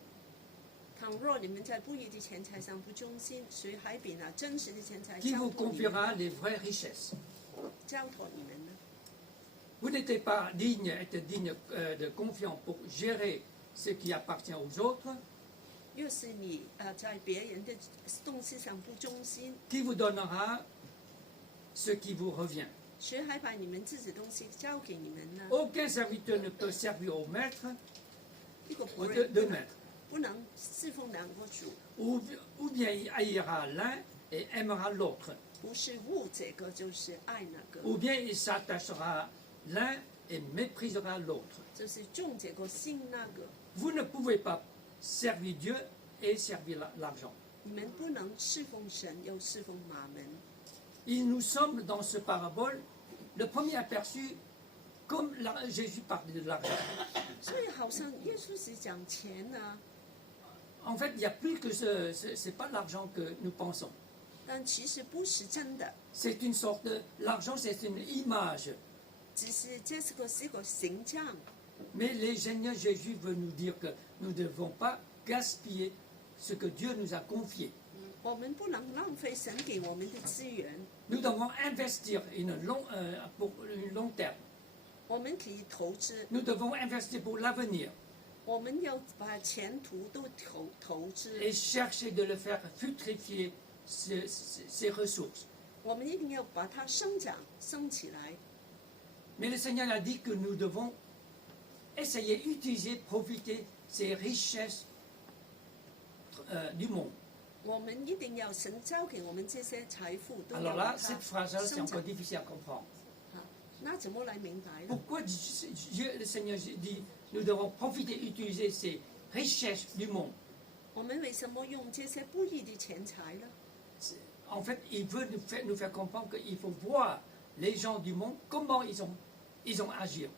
倘若你們在不義的錢財上不忠心，誰還比那真實的錢財 qui 交 vous 託你們 confiera les vraies richesses? 交託你們呢？ Vous n'êtes pas digne de confiance pour gérer ce qui appartient aux autres, 若是你在別人的東西上不忠心， qui vous donnera ce qui vous revient. 誰還把你們自己東西交給你們呢？ Aucun serviteur ne peut servir au maître 一個 ou 僕 deux 人 maîtres. 不能侍奉兩個主， Ou bien il haïra l'un et aimera l'autre, 不是惡這個就是愛那個， ou bien il s'attachera l'un et méprisera l'autre. 就是重這個信那個。 Vous ne pouvez pas servir Dieu et servir l'argent. 你們不能侍奉神又侍奉馬門。 Il nous semble dans ce parabole le premier aperçu comme Jésus parlait de l'argent. 所以好像耶穌是講錢啊， En fait, il n'y a plus que c'est pas l'argent que nous pensons. 但其實不是真的， C'est une sorte l'argent c'est une image. 只是這是個形象。 Mais le Seigneur Jésus veut nous dire que nous ne devons pas gaspiller ce que Dieu nous a confié. 我們不能浪費神給我們的資源， Nous devons investir pour une long terme. 我們可以投資， Nous devons investir pour l'avenir 我們要把前途都投資， et chercher de le faire fructifier ces ressources. 我們一定要把它生長升起來。 Mais le Seigneur a dit que nous devons essayer d'utiliser, profiter ces richesses du monde. 我们一定要神交给我们这些财富，都 Alors 要 là, 它 cette phrase-là, c'est 生 encore 长。 difficile à comprendre. 那怎么来明白呢？ Pourquoi Dieu, le Seigneur dit, nous devons profiter, utiliser ces richesses du monde? 我们为什么用这些不义的钱财呢？ En fait, il veut nous faire comprendre qu'il faut voir les gens du monde, comment ils ont agi.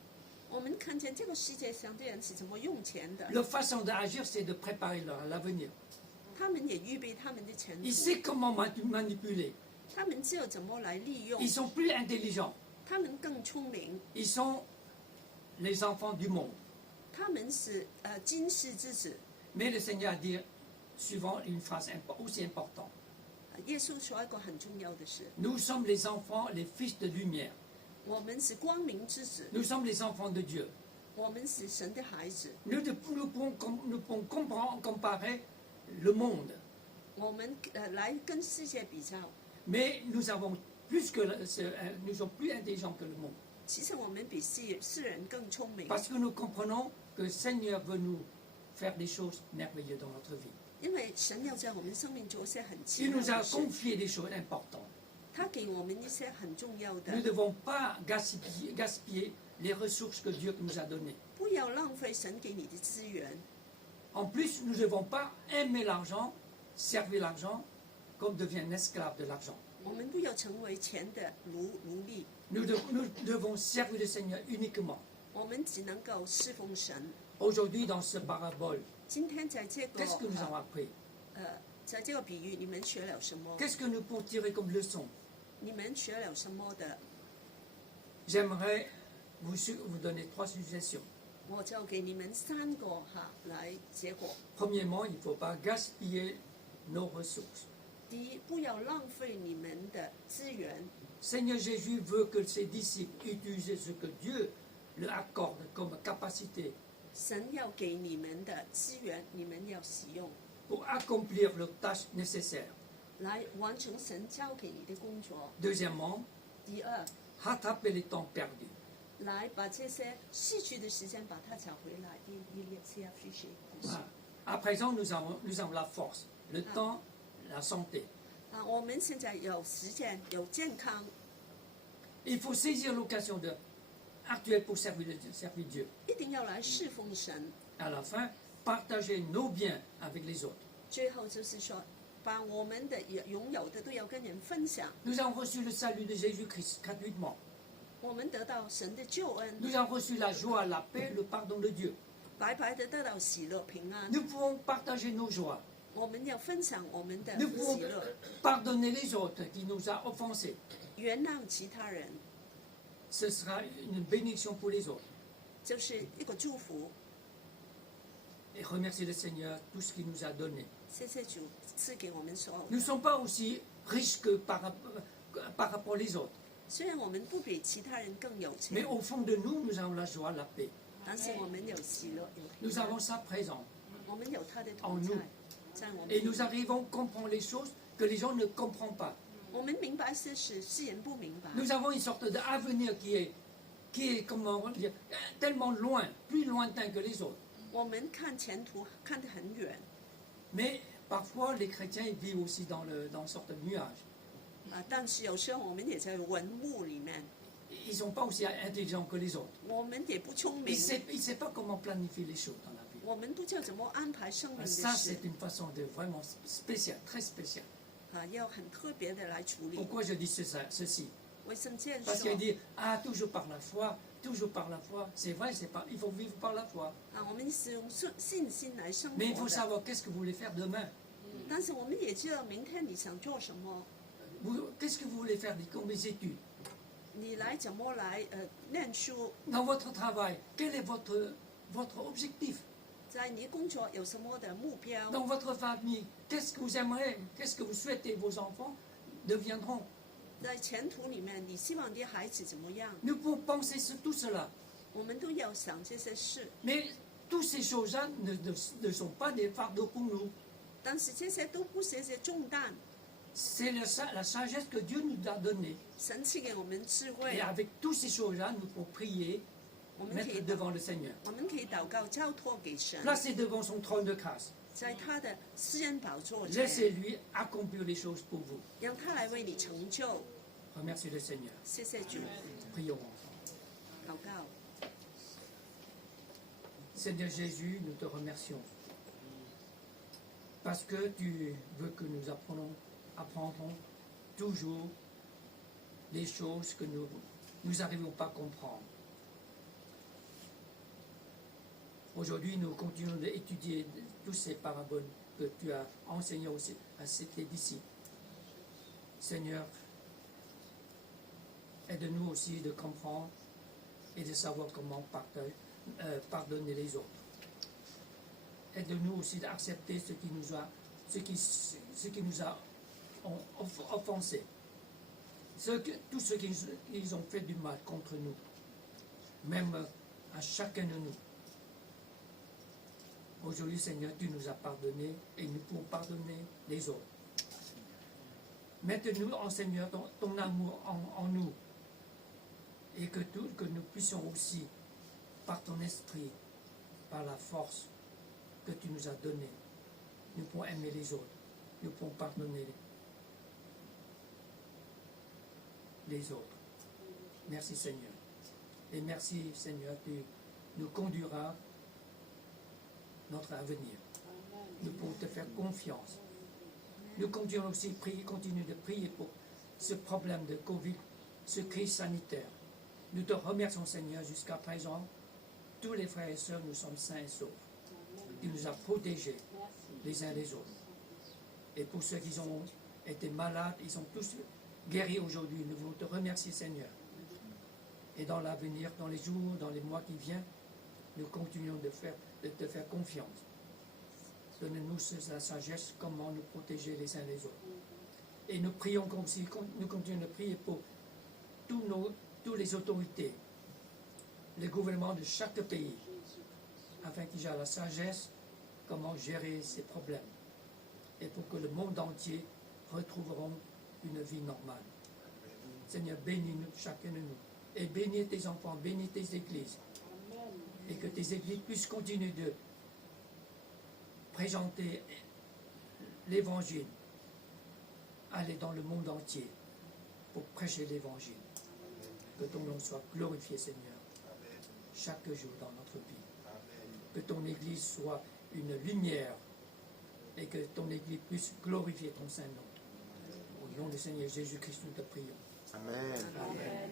我们看见这个世界上的人是怎么用钱的， Leur façon d'agir, c'est de préparer l'avenir. 他们也预备他们的前 Ils 途， savent comment manipuler. 他们知道怎么来利用， Ils sont plus intelligents. 他们更聪明， Ils sont les enfants du monde. 他们是今世之子。 Mais le Seigneur a dit, suivant une phrase aussi importante, 耶稣说一个很重要的事， nous sommes les enfants, les fils de lumière. 我们是光明之子， Nous sommes les enfants de Dieu. 我们是神的孩子， Nous pouvons comparer le monde. 我们来跟世界比较。 Mais nous avons plus que nous sommes plus intelligents que le monde. 其实我们比世人更聪明， Parce que nous comprenons que le Seigneur veut nous faire des choses merveilleuses dans notre vie. 因为神要在我们生命做一些很奇 Il 妙 nous a 的事， confié des choses importantes. 他给我们一些很重要 Nous 的 ne，devons pas gaspiller les ressources que Dieu nous a données. 不要浪费神给你的资源。 En plus, nous ne devons pas aimer l'argent, servir l'argent, comme devient un esclave de l'argent. 我们不要成为钱的奴隶， Nous devons servir le Seigneur uniquement. 我们只能够侍奉神。 Aujourd'hui, dans ce parabole, 今天在这个 qu'est-ce que nous avons appris? 在这个比喻，你们学了什么？ Qu'est-ce que nous pouvons tirer comme leçon? 你们学了什么的？ J'aimerais vous donner 3 suggestions. 我就给你们3个来结果。 Premièrement, il ne faut pas gaspiller nos ressources. 第一，不要浪费你们的资源。 Seigneur Jésus veut que ses disciples utilisent ce que Dieu leur accorde comme capacité 神要给你们的资源，你们要使用， pour accomplir leurs tâches nécessaires. 来完成神交给你的工作。 Deuxièmement, 第二， rattraper les temps perdus. 来把这些逝去的时间把它找回来。À présent, nous avons la force, le temps, la santé. 我们现在有时间，有健康， Il faut saisir l'occasion actuelle pour servir Dieu. 一定要来侍奉神。 À la fin, partager nos biens avec les autres. 最后就是说，把我们的拥有的都要跟人分享。 Nous avons reçu le salut de Jésus-Christ gratuitement. 我们得到神的救恩， Nous avons reçu la joie, la paix, le pardon de Dieu. 白白的得到喜乐平安。 Nous pouvons partager nos joies. 我们要分享我们的 Nous pouvons 喜乐， pardonner les autres qui nous ont offensés. 原谅其他人， Ce sera une bénédiction pour les autres. 就是一个祝福。 Et remercier le Seigneur tout ce qu'il nous a donné. 谢谢主赐给我们所有 Nous ne 的。 sommes pas aussi riches que par rapport aux autres. 虽然我们不比其他人更有 Mais 钱， au fond de nous, nous avons la joie, la paix. 但是我们有喜乐，有 Nous 平安 avons sa présence. 我们有他的 en 同 nous 在，在我 Et 们 nous arrivons à comprendre les choses que les gens ne comprennent pas. 我们明白些事，世人不明白。 Nous avons une sorte d'avenir qui est comment dire, tellement loin, plus lointain que les autres. 我们看前途看得很远 Mais parfois, les chrétiens ils vivent aussi dans une sorte de nuage. 但是有时候我们也在文物里面， Ils ne sont pas aussi intelligents que les autres. 我们也不聪 Ils 明 ne，savent pas comment planifier les choses dans la vie. 我们不知道怎么安排生命的 Ça, 事 c'est une façon de vraiment spéciale, très spéciale. 要很特别的来处理。 Pourquoi je dis ceci? 为什么这样 Parce 说 qu'il dit, ah, toujours par la foi, toujours par la foi. C'est vrai, il faut vivre par la foi. 我们是用信心来生 Mais il 活 faut 的， savoir qu'est-ce que vous voulez faire demain. 但是我们也知道明天你想做什么， Qu'est-ce que vous voulez faire comme les études? 你来怎么来念书， Dans votre travail, quel est votre objectif? 在你工作有什么的目标， Dans votre famille, qu'est-ce que vous aimeriez, qu'est-ce que vous souhaitez vos enfants deviendront? 在前途里面你希望你的孩子怎么样， Nous pouvons penser sur tout cela. 我们都要想这些事。 Mais toutes ces choses-là ne sont pas des fardeaux pour nous. 但是这些都不是一些重担， C'est la sagesse que Dieu nous a donnée. 神赐给我们智 Et 慧， avec toutes ces choses-là, nous pouvons prier, 我们可以 mettre devant le Seigneur. 我们可以祷告交托给神， Placer devant son trône de grâce. 在他的施恩宝座前， Laissez-lui accomplir les choses pour vous. 让他来为你成就。 Remerciez le Seigneur. 谢谢主， Prions ensemble. 祷告。 Seigneur Jésus, nous te remercions. Parce que tu veux que nous apprendrons toujours les choses que nous n'arrivons pas à comprendre. Aujourd'hui, nous continuons d'étudier toutes ces paraboles que tu as enseignées aussi à tes disciples. Seigneur, aide-nous aussi de comprendre et de savoir comment pardonner les autres. Aide-nous aussi d'accepter ce qui nous a offensés. Tous ceux qui ont fait du mal contre nous, même à chacun de nous. Aujourd'hui, Seigneur, tu nous as pardonné et nous pouvons pardonner les autres. Mets-nous, Seigneur, ton amour en nous et que nous puissions aussi, par ton esprit, par la force que tu nous as donnée, nous pouvons aimer les autres, nous pouvons pardonner les autres. Merci Seigneur. Et merci Seigneur, tu nous conduiras notre avenir. Nous pouvons te faire confiance. Nous continuons aussi de prier pour ce problème de Covid, ce crise sanitaire. Nous te remercions Seigneur jusqu'à présent. Tous les frères et sœurs, nous sommes sains et saufs. Tu nous as protégés les uns les autres. Et pour ceux qui ont été malades, ils sont tous guéris aujourd'hui. Nous voulons te remercier Seigneur. Et dans l'avenir, dans les jours, dans les mois qui viennent, nous continuons de te faire confiance. Donne-nous la sagesse, comment nous protéger les uns les autres. Et nous prions aussi, nous continuons de prier pour toutes les autorités, les gouvernements de chaque pays, afin qu'ils aient la sagesse, comment gérer ces problèmes. Et pour que le monde entier retrouveront une vie normale. Seigneur, bénis-nous, chacun de nous. Et bénis tes enfants, bénis tes églises. Et que tes églises puissent continuer de présenter l'évangile, aller dans le monde entier pour prêcher l'évangile. Que ton nom soit glorifié, Seigneur, chaque jour dans notre vie. Que ton église soit une lumière et que ton église puisse glorifier ton Saint nom. Au nom du Seigneur Jésus-Christ, nous te prions. Amen. Amen.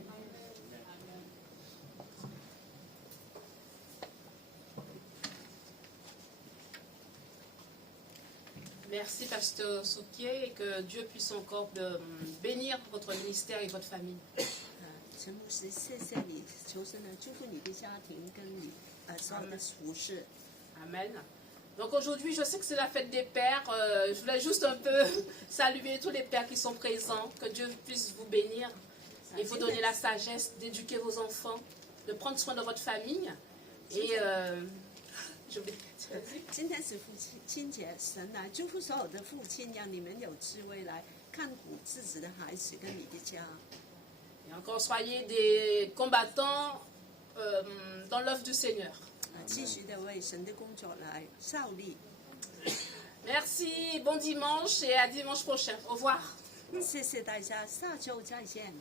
Merci, Pasteur Souquier, et que Dieu puisse encore bénir votre ministère et votre famille. 陈牧师，谢谢你，求神呢祝福你的家庭跟你所有的服饰。 Amen. Donc aujourd'hui, je sais que c'est la fête des pères. Je voulais juste un peu saluer tous les pères qui sont présents. Que Dieu puisse vous bénir et vous donner la sagesse d'éduquer vos enfants, de prendre soin de votre famille. Et je vais... 今天是父亲节，神来祝福所有的父亲，让你们有智慧来看顾自己的孩子跟你的家。 Et encore, soyez des combattants dans l'œuvre du Seigneur. 继续的为神的工作来效力。 Merci, bon dimanche et à dimanche prochain. Au revoir. 谢谢大家，下周再见。